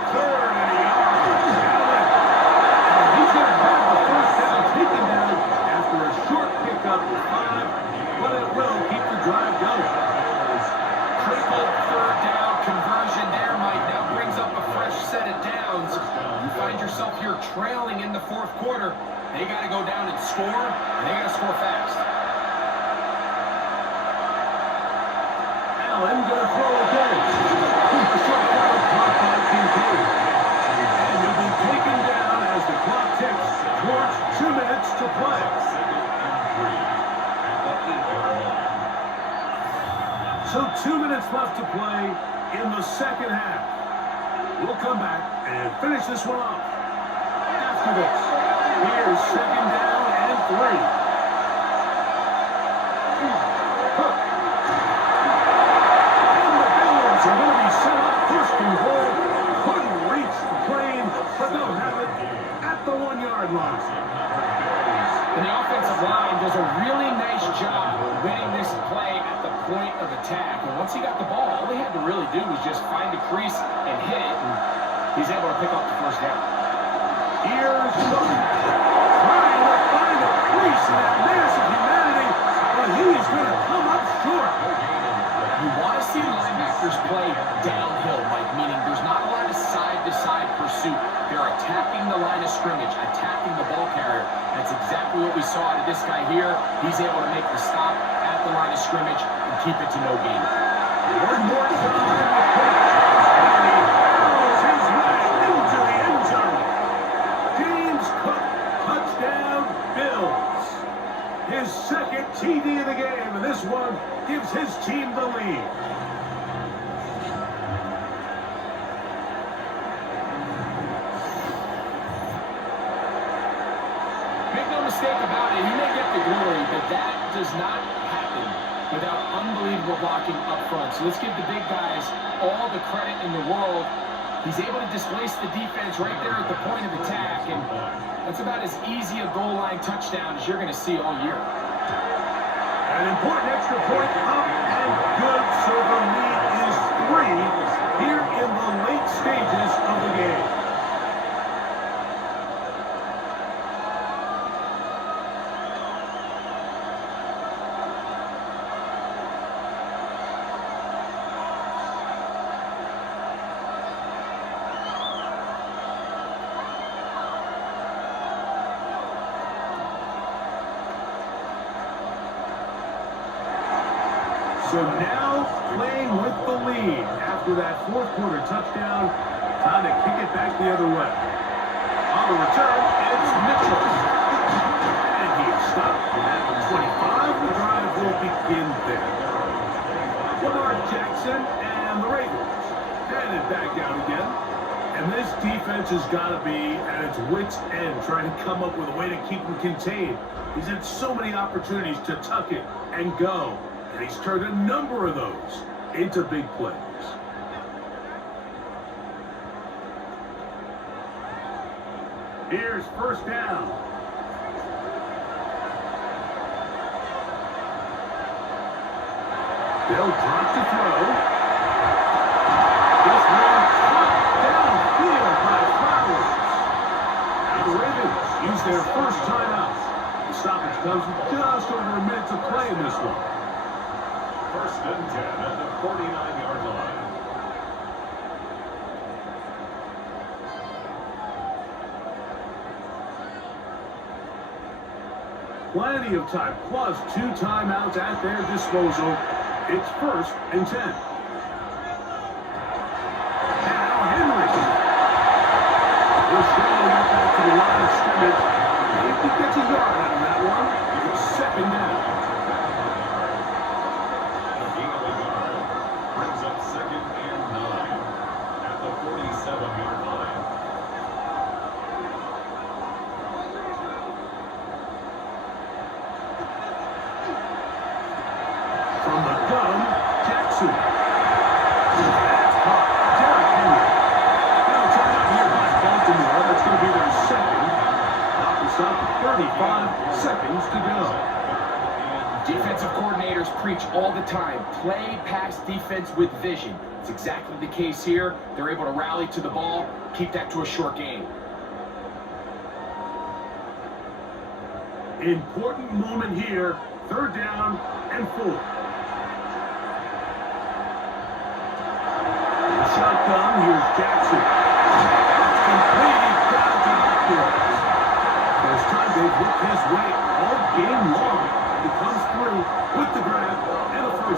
3rd and a yard. Allen. And he's going to have the 1st down taken down after a short pickup of 5, but it will keep the drive going. Critical 3rd down conversion there, Mike. trailing in the fourth quarter. They got to go down and score, and they got to score fast. Allen going to throw again. A short down clock by Kincaid. And he'll be taken down as the clock ticks towards 2 minutes to play. So 2 minutes left to play in the second half. We'll come back and finish this one off. After this, here's second down and 3. Cook. And the Bills are going to be set up first and goal. Couldn't reach the plane, but they'll have it at the 1-yard line. And the offensive line does a really nice job winning this play at the point of attack. And once he got the ball, all he had to really do was just find a crease and hit it. And he's able to pick up the first down. Here's Cook trying to find a crease in that massive humanity, but he's going to come up short. You want to see linebackers play downhill, Mike, meaning there's not a lot of side-to-side pursuit. They're attacking the line of scrimmage, attacking the ball carrier. That's exactly what we saw out of this guy here. He's able to make the stop at the line of scrimmage and keep it to no gain. One more time. And he throws his way into the end zone. James Cook, touchdown, Bills. His second TD of the game, and this one gives his team the lead. Make no mistake about it, he may get the glory, but that does not happen without unbelievable blocking up front. So let's give the big guys all the credit in the world. He's able to displace the defense right there at the point of attack, and that's about as easy a goal line touchdown as you're going to see all year. An important extra point up and good, so the lead is 3 here in the late stages of the game. So now playing with the lead after that fourth quarter touchdown. Time to kick it back the other way. On the return, it's Mitchell. And he's stopped at the 25. The drive will begin there. Lamar Jackson and the Ravens headed back out again. And this defense has got to be at its wits' end, trying to come up with a way to keep him contained. He's had so many opportunities to tuck it and go. And he's turned a number of those into big plays. Here's first down. They'll drop to throw. This one caught downfield by Flowers. And the Ravens use their first timeout. The stoppage comes with just over a minute to play in this one. First and 10 at the 49-yard line. Plenty of time, plus 2 timeouts at their disposal. It's first and 10. Now Henry. He'll struggle to get back to the line of scrimmage. If he gets a yard out of that one, it's second down. Brings up second and 9 at the 47-yard line. From the gun, Jackson. That's caught. Derrick Henry. Now trying out here by Baltimore. That's going to be their second. Clock is up. 35 seconds to go. Defensive coordinators preach all the time, play pass defense with vision. It's exactly the case here. They're able to rally to the ball, keep that to a short game. Important moment here. Third down and 4. The shotgun, here's Jackson. That's complete. He's got to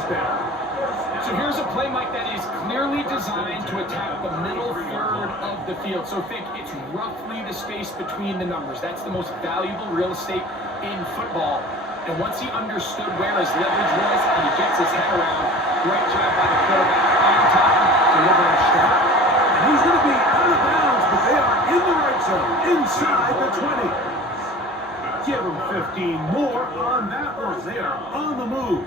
first down. So here's a play, Mike, that is clearly designed to attack the middle third of the field. So think it's roughly the space between the numbers. That's the most valuable real estate in football. And once he understood where his leverage was and he gets his head around, great job by the quarterback on time, delivering strong. And he's going to be out of bounds, but they are in the right zone, inside the 20. Give them 15 more on that one. They are on the move.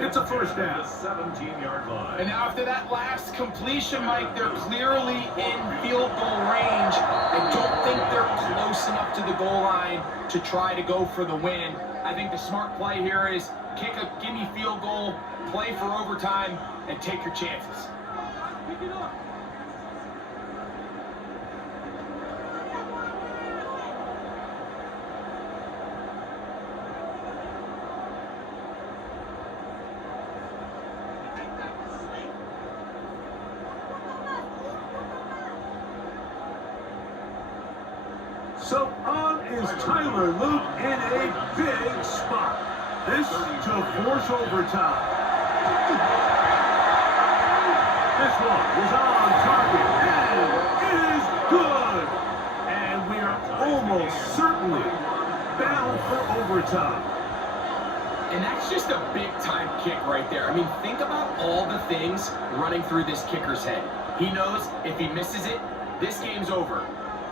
It's a first down. 17-yard line. And now after that last completion, Mike, they're clearly in field goal range. I don't think they're close enough to the goal line to try to go for the win. I think the smart play here is kick a gimme field goal, play for overtime, and take your chances. Pick it up. So on is Tyler Luke in a big spot. This to force overtime. This one is on target and it is good. And we are almost certainly bound for overtime. And that's just a big-time kick right there. I mean, think about all the things running through this kicker's head. He knows if he misses it, this game's over.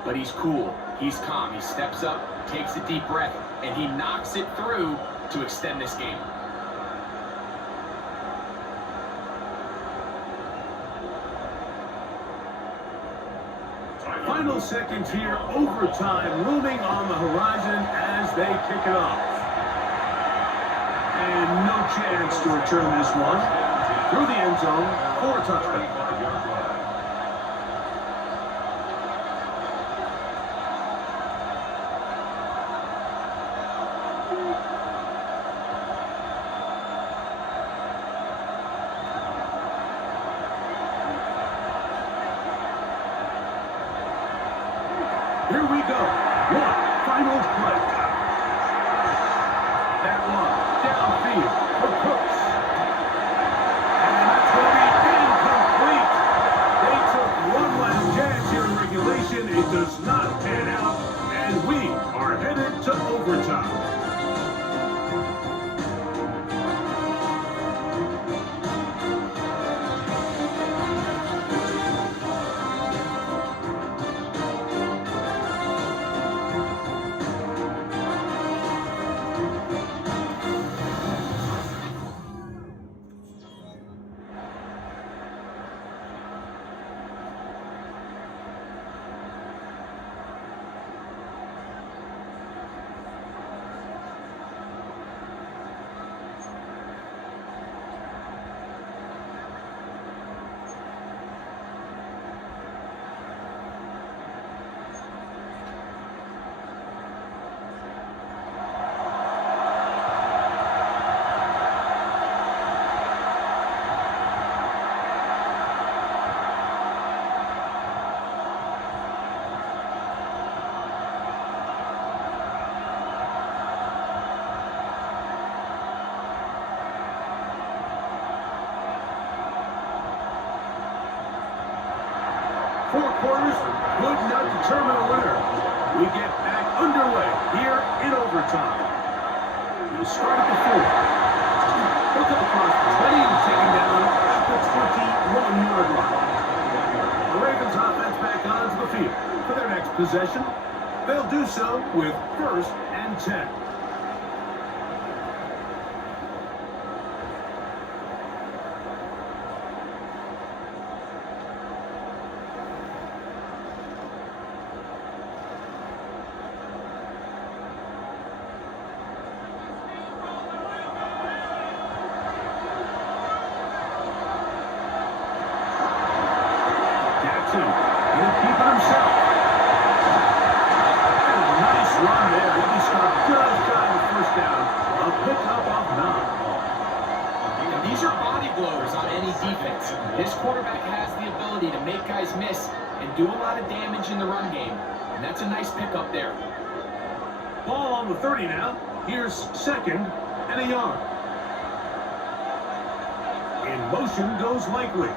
But he's cool, he's calm, he steps up, takes a deep breath, and he knocks it through to extend this game. Final seconds here, overtime looming on the horizon as they kick it off. And no chance to return this one through the end zone for a touchdown. Here we go. One final play. That one downfield for Cooks. And that's going to be incomplete. They took one last chance here in regulation. It does not pan out. And we are headed to overtime. Four quarters would not determine a winner. We get back underway here in overtime. We start at the 4. Look at the cross. 20 taken down at the 21-yard line. The Ravens offense back onto the field for their next possession. They'll do so with 1st and 10. He'll keep it himself. And a nice run there. He stopped just shy of the first down. A pickup of 9. And these are body blowers on any defense. This quarterback has the ability to make guys miss and do a lot of damage in the run game. And that's a nice pickup there. Ball on the 30 now. Here's 2nd and a yard. In motion goes Likely.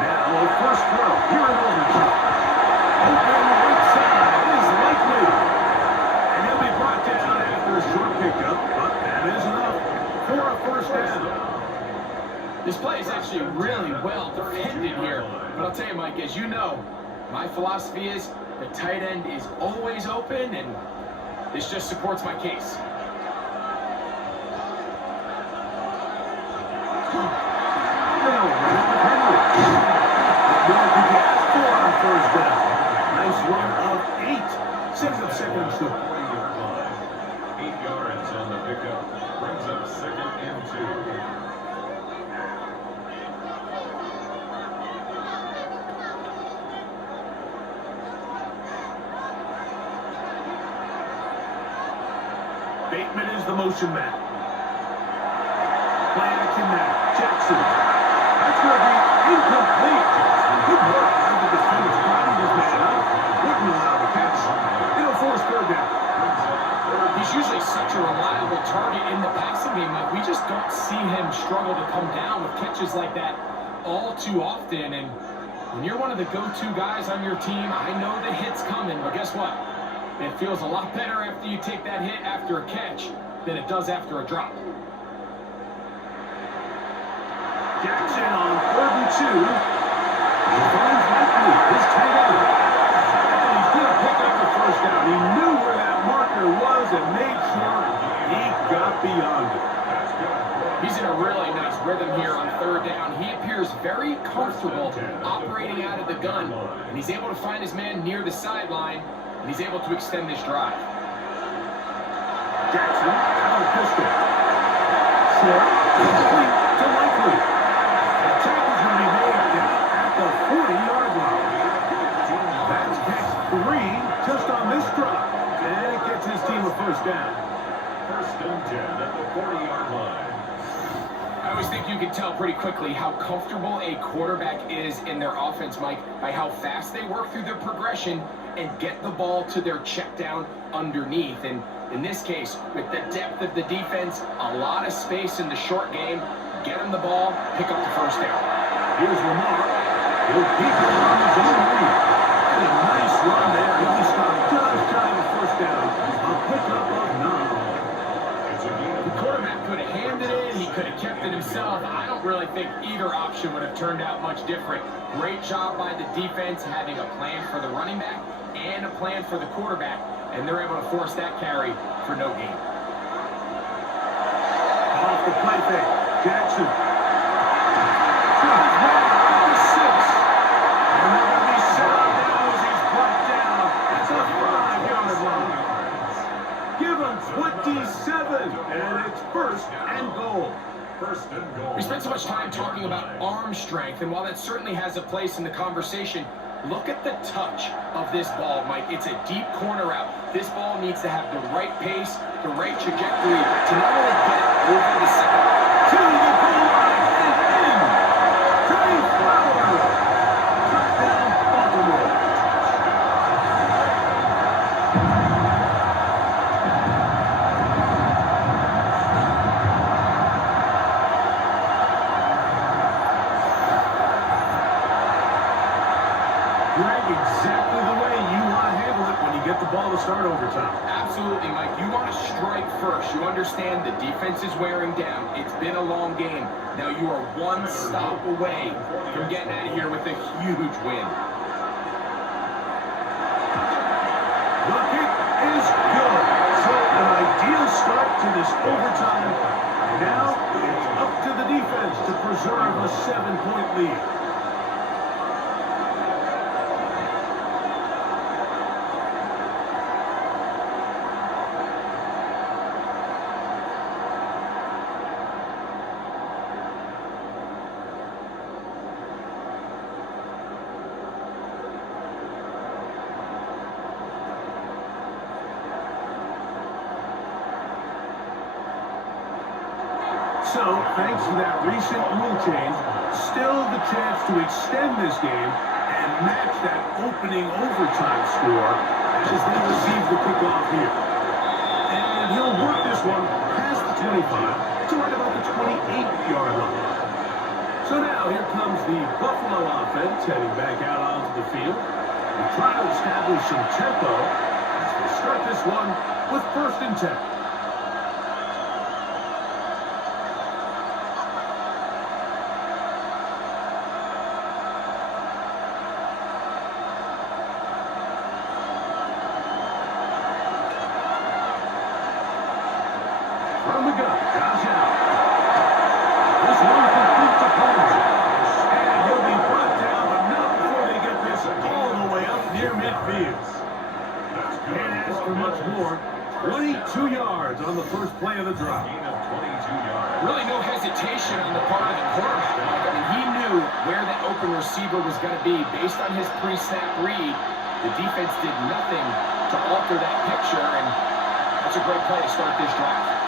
Now a first throw here in overtime. Open right side is Likely. And he'll be brought down after a short pickup, but that is enough for a first down. This play is actually really well defended here. But I'll tell you, Mike, as you know, my philosophy is the tight end is always open, and this just supports my case. They'll run it with Henry. North gets 4 on first down. Nice run of 8. Sends up second and short. 40-yard line. 8 yards on the pickup. Brings up second and 2. Bateman is the motion man. Play action now. Jackson. That's going to be incomplete. Good work by the defense. Body this man up. Wouldn't allow the catch. It'll force third down. He's usually such a reliable target in the passing game. Like, we just don't see him struggle to come down with catches like that all too often. And when you're one of the go-to guys on your team, I know the hit's coming, but guess what? It feels a lot better after you take that hit after a catch than it does after a drop. Jackson on 3rd and 2. He finds Likely, his tight end. And he's going to pick up the first down. He knew where that marker was and made sure he got beyond it. He's in a really nice rhythm here on 3rd down. He appears very comfortable operating out of the gun, and he's able to find his man near the sideline, and he's able to extend this drive. Jackson out of pistol. Short, complete to Likely. The tackle's going to be made down at the 40-yard line. That's pick 3 just on this drop. And it gets his team a first down. First and 10 at the 40-yard line. I always think you can tell pretty quickly how comfortable a quarterback is in their offense, Mike, by how fast they work through their progression and get the ball to their check down underneath. And in this case, with the depth of the defense, a lot of space in the short game, get him the ball, pick up the first down. Here's Lamar. He'll keep it on his own read. And a nice run there. He stopped just shy of a first down. A pickup of 9. The quarterback could have handed it, he could have kept it himself. I don't really think either option would have turned out much different. Great job by the defense having a plan for the running back and a plan for the quarterback, and they're able to force that carry for no gain. Off the play fake. Jackson. Drives man at the 6. And they're going to be sound now as he's brought down. That's a 5-yard line. Give him 27, and it's first and goal. First and goal. We spent so much time talking about arm strength, and while that certainly has a place in the conversation, look at the touch of this ball, Mike. It's a deep corner route. This ball needs to have the right pace, the right trajectory to not only get it over the second. To the goal line and in. Trey Flowers. Touchdown, Baltimore. Greg, exactly the way you want to handle it when you get the ball to start overtime. Absolutely, Mike. You want to strike first. You understand the defense is wearing down. It's been a long game. Now you are one stop away from getting out of here with a huge win. The kick is good. So an ideal start to this overtime. Now it's up to the defense to preserve a 7-point lead. So, thanks to that recent rule change, still the chance to extend this game and match that opening overtime score as they receive the kickoff here. And he'll work this one past 25 to right about the 28-yard line. So now here comes the Buffalo offense heading back out onto the field. They're trying to establish some tempo as they start this one with 1st and 10. From the gun, Josh Allen. This one complete to Palmer. And he'll be brought down, but not before they get this all the way up near midfield. Can't ask for much more. 22 yards on the first play of the drive. Really no hesitation on the part of the quarterback. I mean, he knew where the open receiver was going to be based on his pre-snap read. The defense did nothing to alter that picture, and that's a great play to start this drive.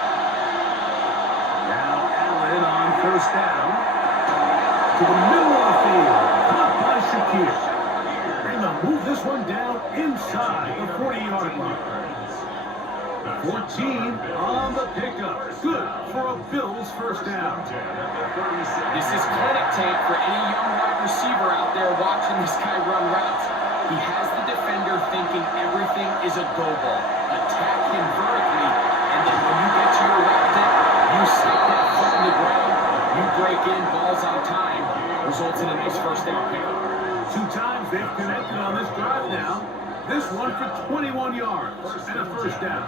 Now Allen on 1st down. To the middle of the field. Caught by Shakir. And they'll move this one down inside the 40-yard line. 14 on the pickup. Good for a Bills 1st down. This is clinic tape for any young wide receiver out there watching this guy run routes. He has the defender thinking everything is a go ball. Attack him vertically, and then when you get to your route dip, you stick that foot in the ground, you break in, balls on time, results in a nice 1st down pickup. 2 times they've connected on this drive now. This one for 21 yards and a 1st down.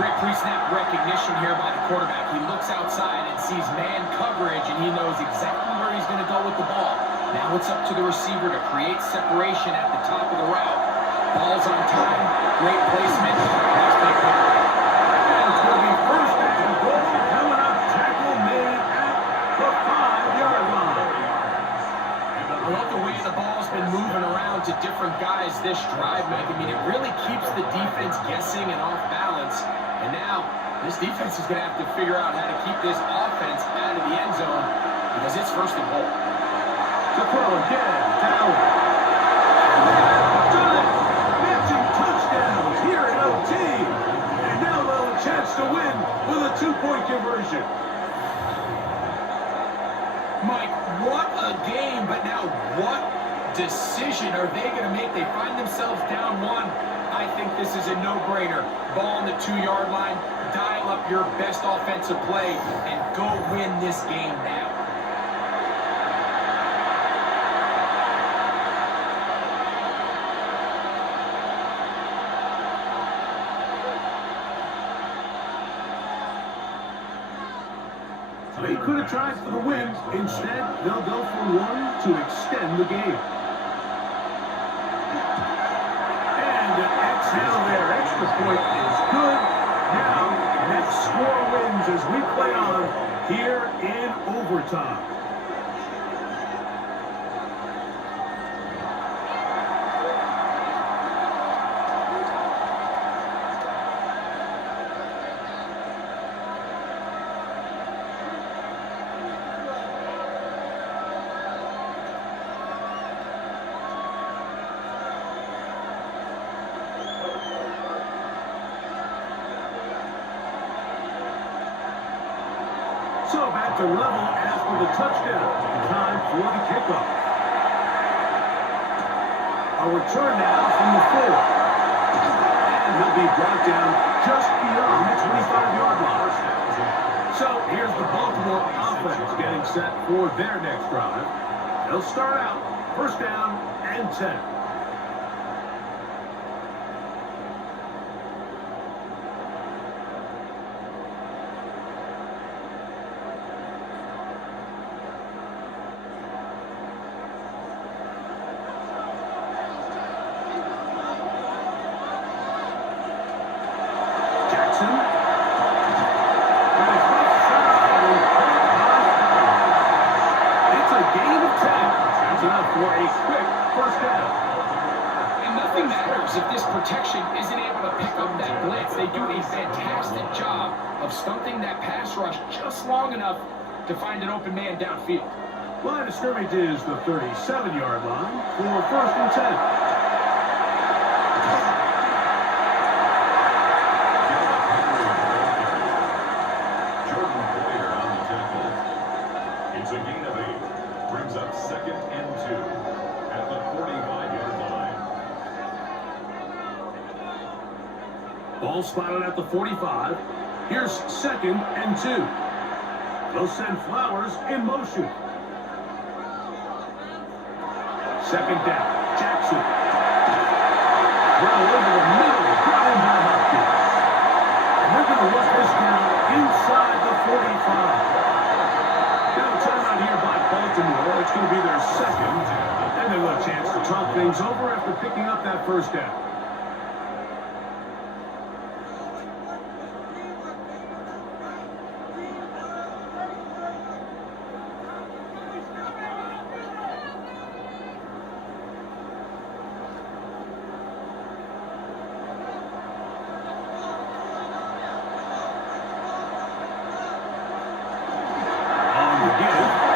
Great pre-snap recognition here by the quarterback. He looks outside and sees man coverage, and he knows exactly where he's going to go with the ball. Now it's up to the receiver to create separation at the top of the route. Ball's on time, great placement, nice big pickup. And it's going to be 1st and goal coming up. Tackle made at the 5-yard line. I love the way the ball's been moving around to different guys this drive, Mike. I mean, it really keeps the defense guessing and off balance. And now, this defense is going to have to figure out how to keep this offense out of the end zone because it's 1st and goal. To throw again, down. Done it! Matching touchdowns here at OT. And now they'll have a chance to win with a 2-point conversion. Mike, what a game, but now what decision are they going to make? They find themselves down 1. I think this is a no-brainer. Ball on the 2-yard line, dial up your best offensive play, and go win this game now. They could have tried for the win. Instead, they'll go for 1 to extend the game. And an exhale there. Extra point is good. Now, next score wins as we play on here in overtime. So back to level after the touchdown. Time for the kickoff. A return now from the 4. And he'll be brought down just beyond the 25-yard line. So here's the Baltimore offense getting set for their next drive. They'll start out 1st down and 10. Jackson. It's a gain of 10. That's enough for a quick 1st down. And nothing matters if this protection isn't able to pick up that blitz. They do a fantastic job of stunting that pass rush just long enough to find an open man downfield. Line of scrimmage is the 37-yard line for 1st and 10. brings up 2nd and 2 at the 45-yard line. Ball spotted at the 45. Here's 2nd and 2. They'll send Flowers in motion. 2nd down. Jackson. Throw over the middle. Brought in by Hopkins. And they're going to work this down inside the 45. Now a timeout here by Baltimore. It's going to be their 2nd. And they'll have a chance to talk things over after picking up that 1st down.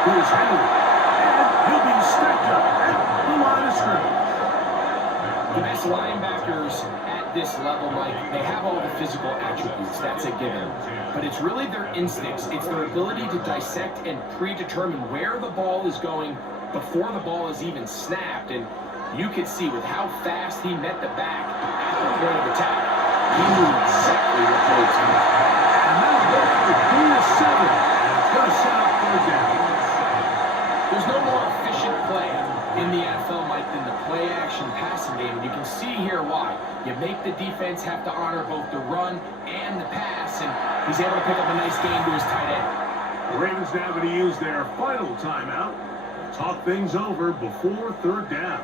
Here's Henry, and he'll be stacked up at the line of scrimmage. The best linebackers at this level, Mike, they have all the physical attributes. That's a given. But it's really their instincts. It's their ability to dissect and predetermine where the ball is going before the ball is even snapped. And you could see with how fast he met the back at the point of attack, he knew exactly what plays to do. And now they're going to 7. And it's going to set up 3rd down. There's no more efficient play in the NFL, Mike, than the play-action passing game. And you can see here why. You make the defense have to honor both the run and the pass, and he's able to pick up a nice game to his tight end. The Ravens now going to use their final timeout to talk things over before 3rd down.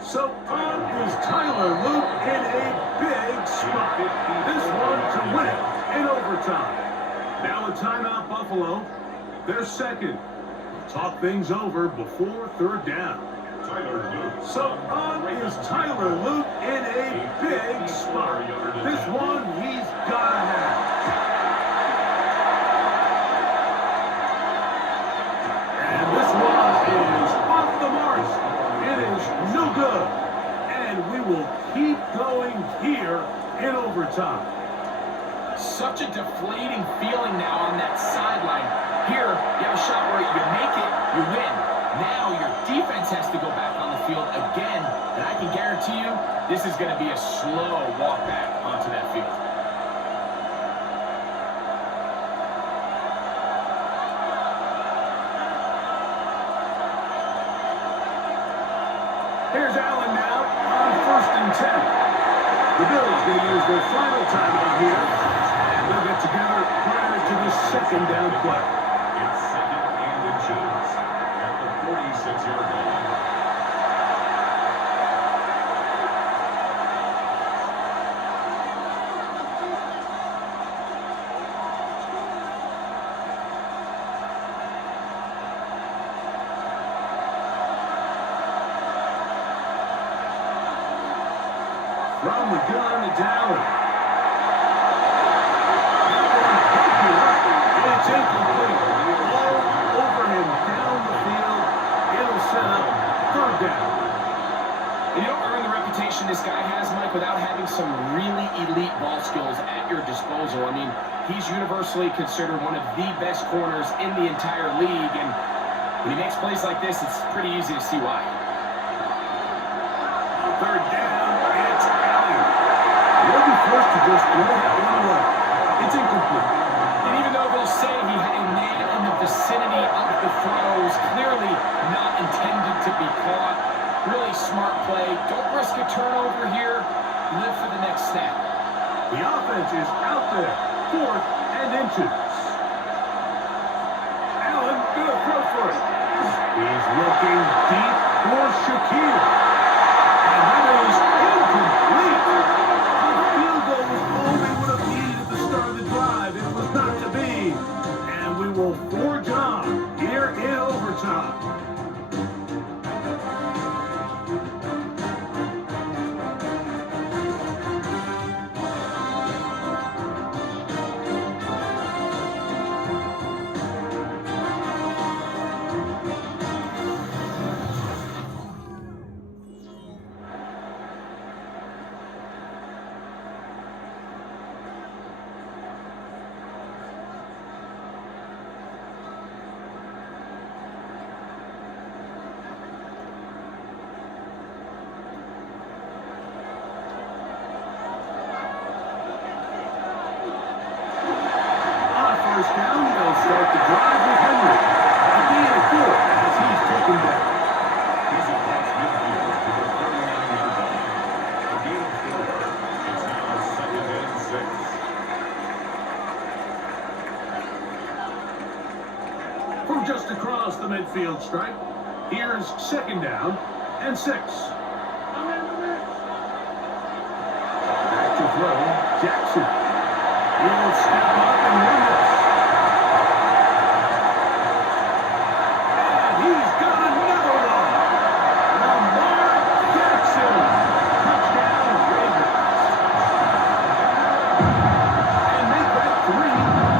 So on is Tyler Luke in a big spot. This one to win it in overtime. Now a timeout Buffalo. Their 2nd. Talk things over before 3rd down. Tyler Luke. So on is Tyler Luke in a big spot. This one he's got to have. And this one is off the mark. It is no good. And we will keep going here in overtime. Such a deflating feeling now on that sideline. Here, you have a shot where you make it, you win. Now your defense has to go back on the field again. And I can guarantee you, this is going to be a slow walk back onto that field. Here's Allen now on 1st and 10. The Bills going to use their final timeout here. And they'll get together prior to the 2nd down play. It's 2nd and inches at the 46-yard line. From the gun to Allen. It's incomplete. All over him down the field. It'll set up 3rd down. And you don't earn the reputation this guy has, Mike, without having some really elite ball skills at your disposal. I mean, he's universally considered one of the best corners in the entire league. And when he makes plays like this, it's pretty easy to see why. 3rd down, it's Allen. He'll be forced to just throw that one away. It's incomplete. And even though they'll say he had a man in the vicinity of the throws, clearly not intended to be caught. Really smart play. Don't risk a turnover here. Live for the next snap. The offense is out there. 4th and inches. Allen gonna throw for it. He's looking deep for Shaquille. And that is incomplete. The field goal was all they would have needed at the start of the drive. It was not to be. And we will forge on here in overtime. across the midfield stripe. Here's 2nd down and 6. Back to throw, Jackson. He'll step up and win this. And he's got another one. Lamar Jackson. Touchdown, Ravens. And make that 3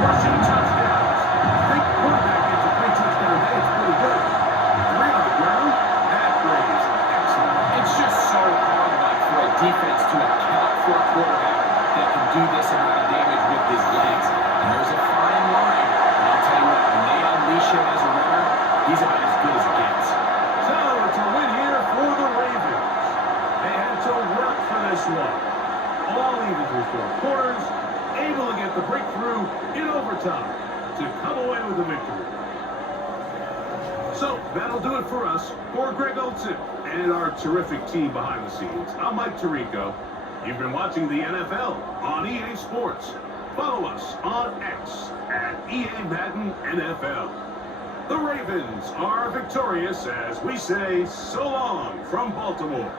rushing touchdowns. I think quarterback gets a 3-touchdown day. It's pretty good. 3 on the ground. That play is excellent. It's just so hard, like, for a defense to account for a quarterback that can do this amount of damage with his legs. And there's a fine line. And I'll tell you what, when they unleash him as a runner, he's about as good as it gets. So it's a win here for the Ravens. They had to work for this one. All even through 4 quarters, able to get the breakthrough in overtime to come away with the victory. So that'll do it for us. For Greg Olson and our terrific team behind the scenes, I'm Mike Tirico. You've been watching the NFL on EA Sports. Follow us on X at EA Madden NFL. The Ravens are victorious as we say so long from Baltimore.